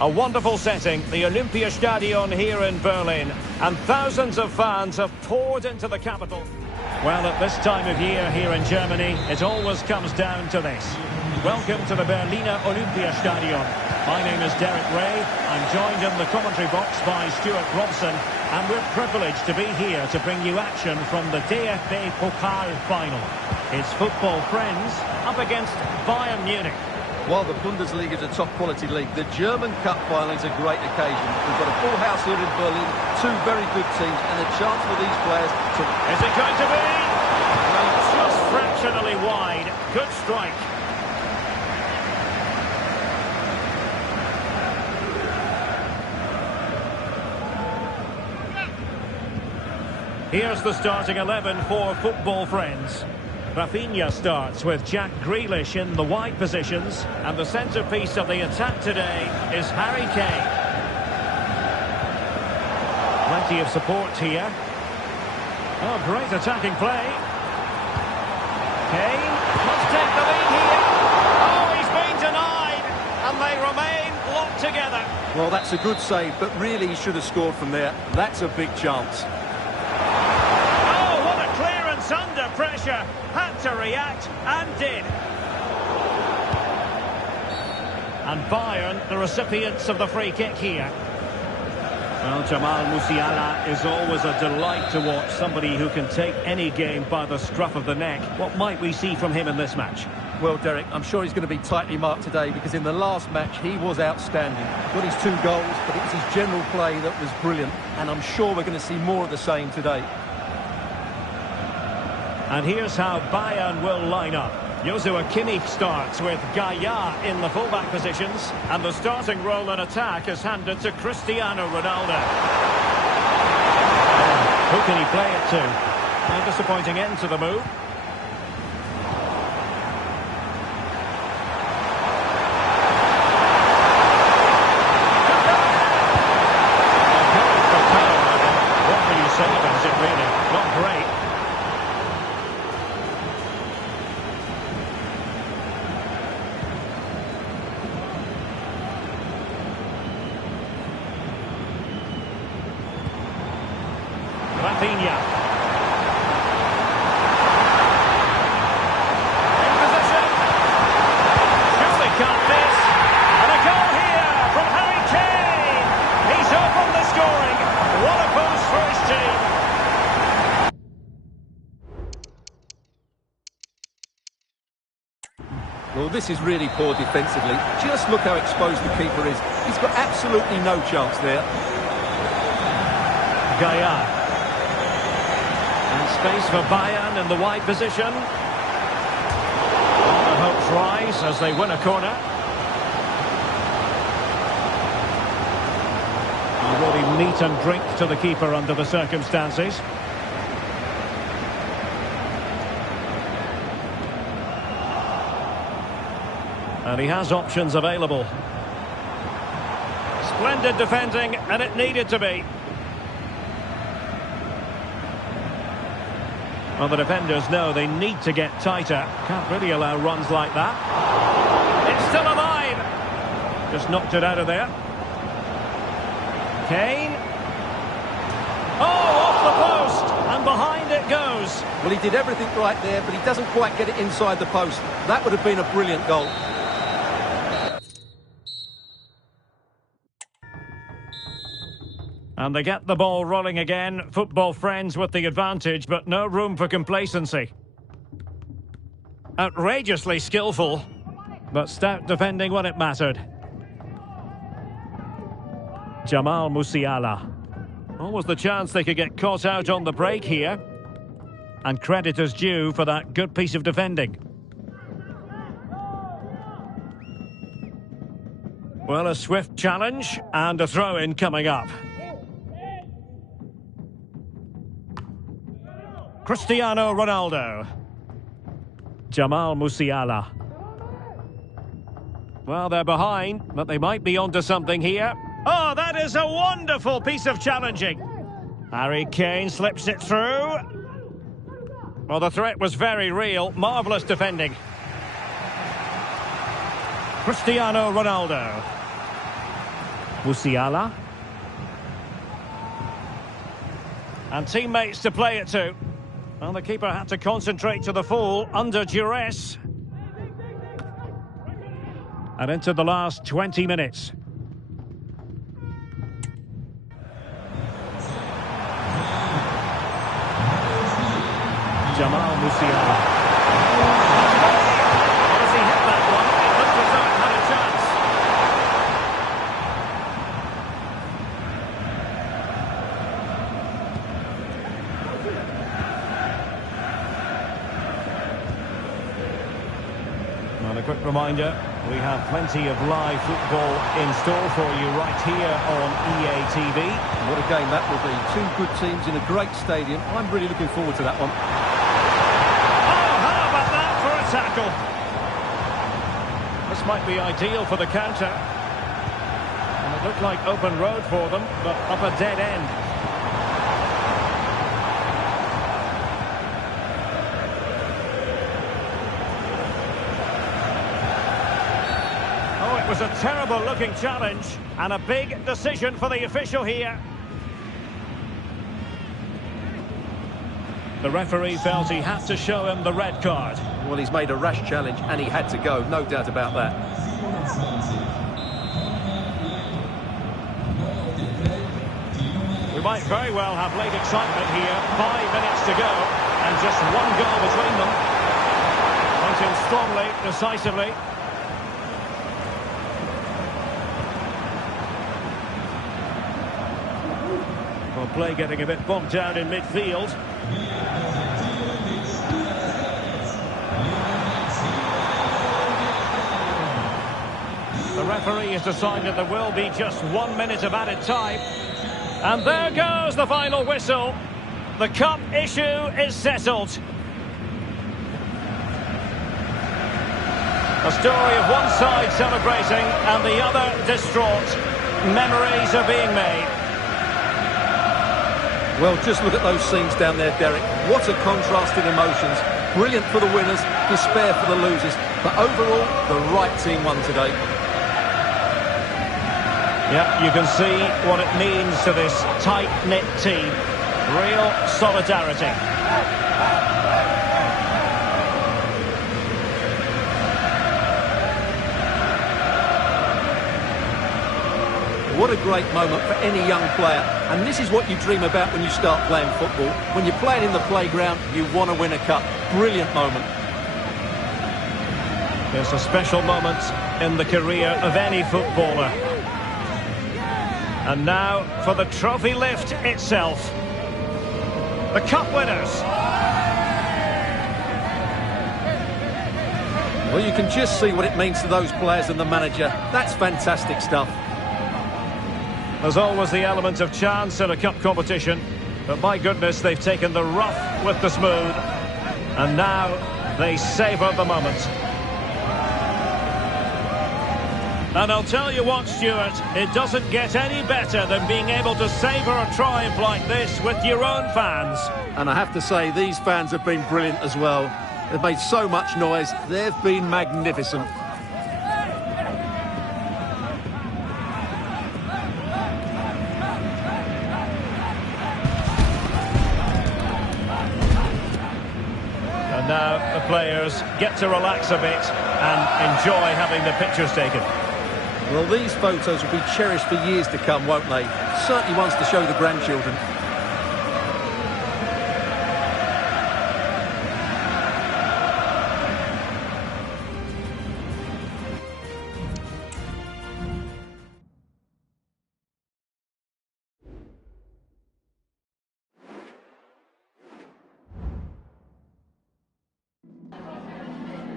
A wonderful setting, the Olympiastadion here in Berlin, and thousands of fans have poured into the capital. Well, at this time of year here in Germany, it always comes down to this. Welcome to the Berliner Olympiastadion. My name is Derek Ray. I'm joined in the commentary box by Stuart Robson, and we're privileged to be here to bring you action from the DFB Pokal final. It's football friends up against Bayern Munich. While the Bundesliga is a top-quality league, the German Cup final is a great occasion. We've got a full house here in Berlin, two very good teams, and a chance for these players to... Is it going to be? Well, just fractionally wide. Good strike. Here's the starting 11 for football friends. Rafinha starts with Jack Grealish in the wide positions, and the centrepiece of the attack today is Harry Kane. Plenty of support here. Oh, great attacking play. Kane must take the lead here. Oh, he's been denied, and they remain locked together. Well, that's a good save, but really he should have scored from there. That's a big chance. Under pressure, had to react and did. And Bayern, the recipients of the free kick here. Well, Jamal Musiala is always a delight to watch, somebody who can take any game by the scruff of the neck. What might we see from him in this match? Well, Derek, I'm sure he's going to be tightly marked today because in the last match he was outstanding. Got his 2 goals, but it was his general play that was brilliant, and I'm sure we're going to see more of the same today. And here's how Bayern will line up. Joshua Kimmich starts with Gaia in the fullback positions, and the starting role in attack is handed to Cristiano Ronaldo. Who can he play it to? A disappointing end to the move. What can you say about it, really? Not great. Rafinha. In position. Surely can't miss. And a goal here from Harry Kane. He's opened the scoring. What a boost for his team. Well, this is really poor defensively. Just look how exposed the keeper is. He's got absolutely no chance there. Gaia. And space for Bayern in the wide position. The hopes rise as they win a corner. And really meat and drink to the keeper under the circumstances. And he has options available. Splendid defending, and it needed to be. Well, the defenders know they need to get tighter. Can't really allow runs like that. It's still alive. Just knocked it out of there. Kane. Oh, off the post. And behind it goes. Well, he did everything right there, but he doesn't quite get it inside the post. That would have been a brilliant goal. And they get the ball rolling again. Football friends with the advantage, but no room for complacency. Outrageously skillful, but stout defending when it mattered. Jamal Musiala. Always the chance they could get caught out on the break here. And credit is due for that good piece of defending. Well, a swift challenge and a throw-in coming up. Cristiano Ronaldo. Jamal Musiala. Well, they're behind, but they might be onto something here. Oh, that is a wonderful piece of challenging. Harry Kane slips it through. Well, the threat was very real. Marvellous defending. Cristiano Ronaldo. Musiala. And teammates to play it to. Well, the keeper had to concentrate to the full under duress. And into the last 20 minutes. Jamal Musiala. As he hit that one, it looked as though it had a chance. And a quick reminder, we have plenty of live football in store for you right here on EA TV. What a game that will be. Two good teams in a great stadium. I'm really looking forward to that one. Tackle. This might be ideal for the counter. And it looked like open road for them, but up a dead end. Oh, it was a terrible looking challenge and a big decision for the official here. The referee felt he had to show him the red card. Well, he's made a rash challenge and he had to go, no doubt about that. We might very well have late excitement here. 5 minutes to go and just one goal between them. Pointing strongly, decisively. Well, play getting a bit bogged down in midfield. The referee has decided there will be just 1 minute of added time. And there goes the final whistle. The cup issue is settled. A story of one side celebrating and the other distraught. Memories are being made. Well, just look at those scenes down there, Derek. What a contrast in emotions. Brilliant for the winners, despair for the losers. But overall, the right team won today. Yeah, you can see what it means to this tight-knit team. Real solidarity. What a great moment for any young player. And this is what you dream about when you start playing football. When you're playing in the playground, you want to win a cup. Brilliant moment. It's a special moment in the career of any footballer. And now for the trophy lift itself. The cup winners. Well, you can just see what it means to those players and the manager. That's fantastic stuff. There's always the element of chance in a cup competition. But my goodness, they've taken the rough with the smooth. And now they savour the moment. And I'll tell you what, Stuart, it doesn't get any better than being able to savour a triumph like this with your own fans. And I have to say, these fans have been brilliant as well. They've made so much noise. They've been magnificent. And now the players get to relax a bit and enjoy having the pictures taken. Well, these photos will be cherished for years to come, won't they? Certainly ones to show the grandchildren.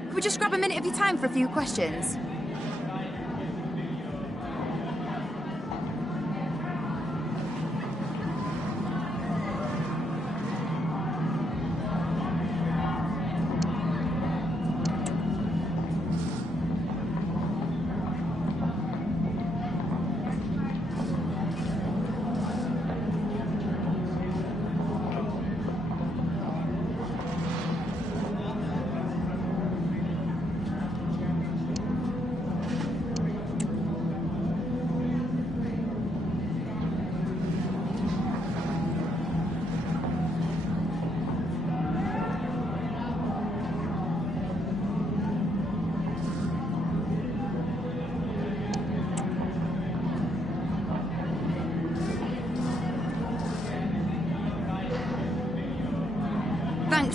Could we just grab a minute of your time for a few questions?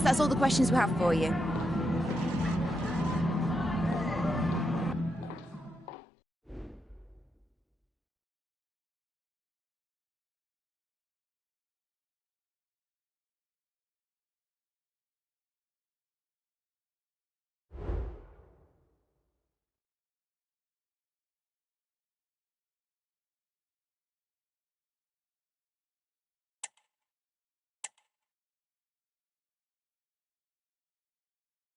that's all the questions we have for you.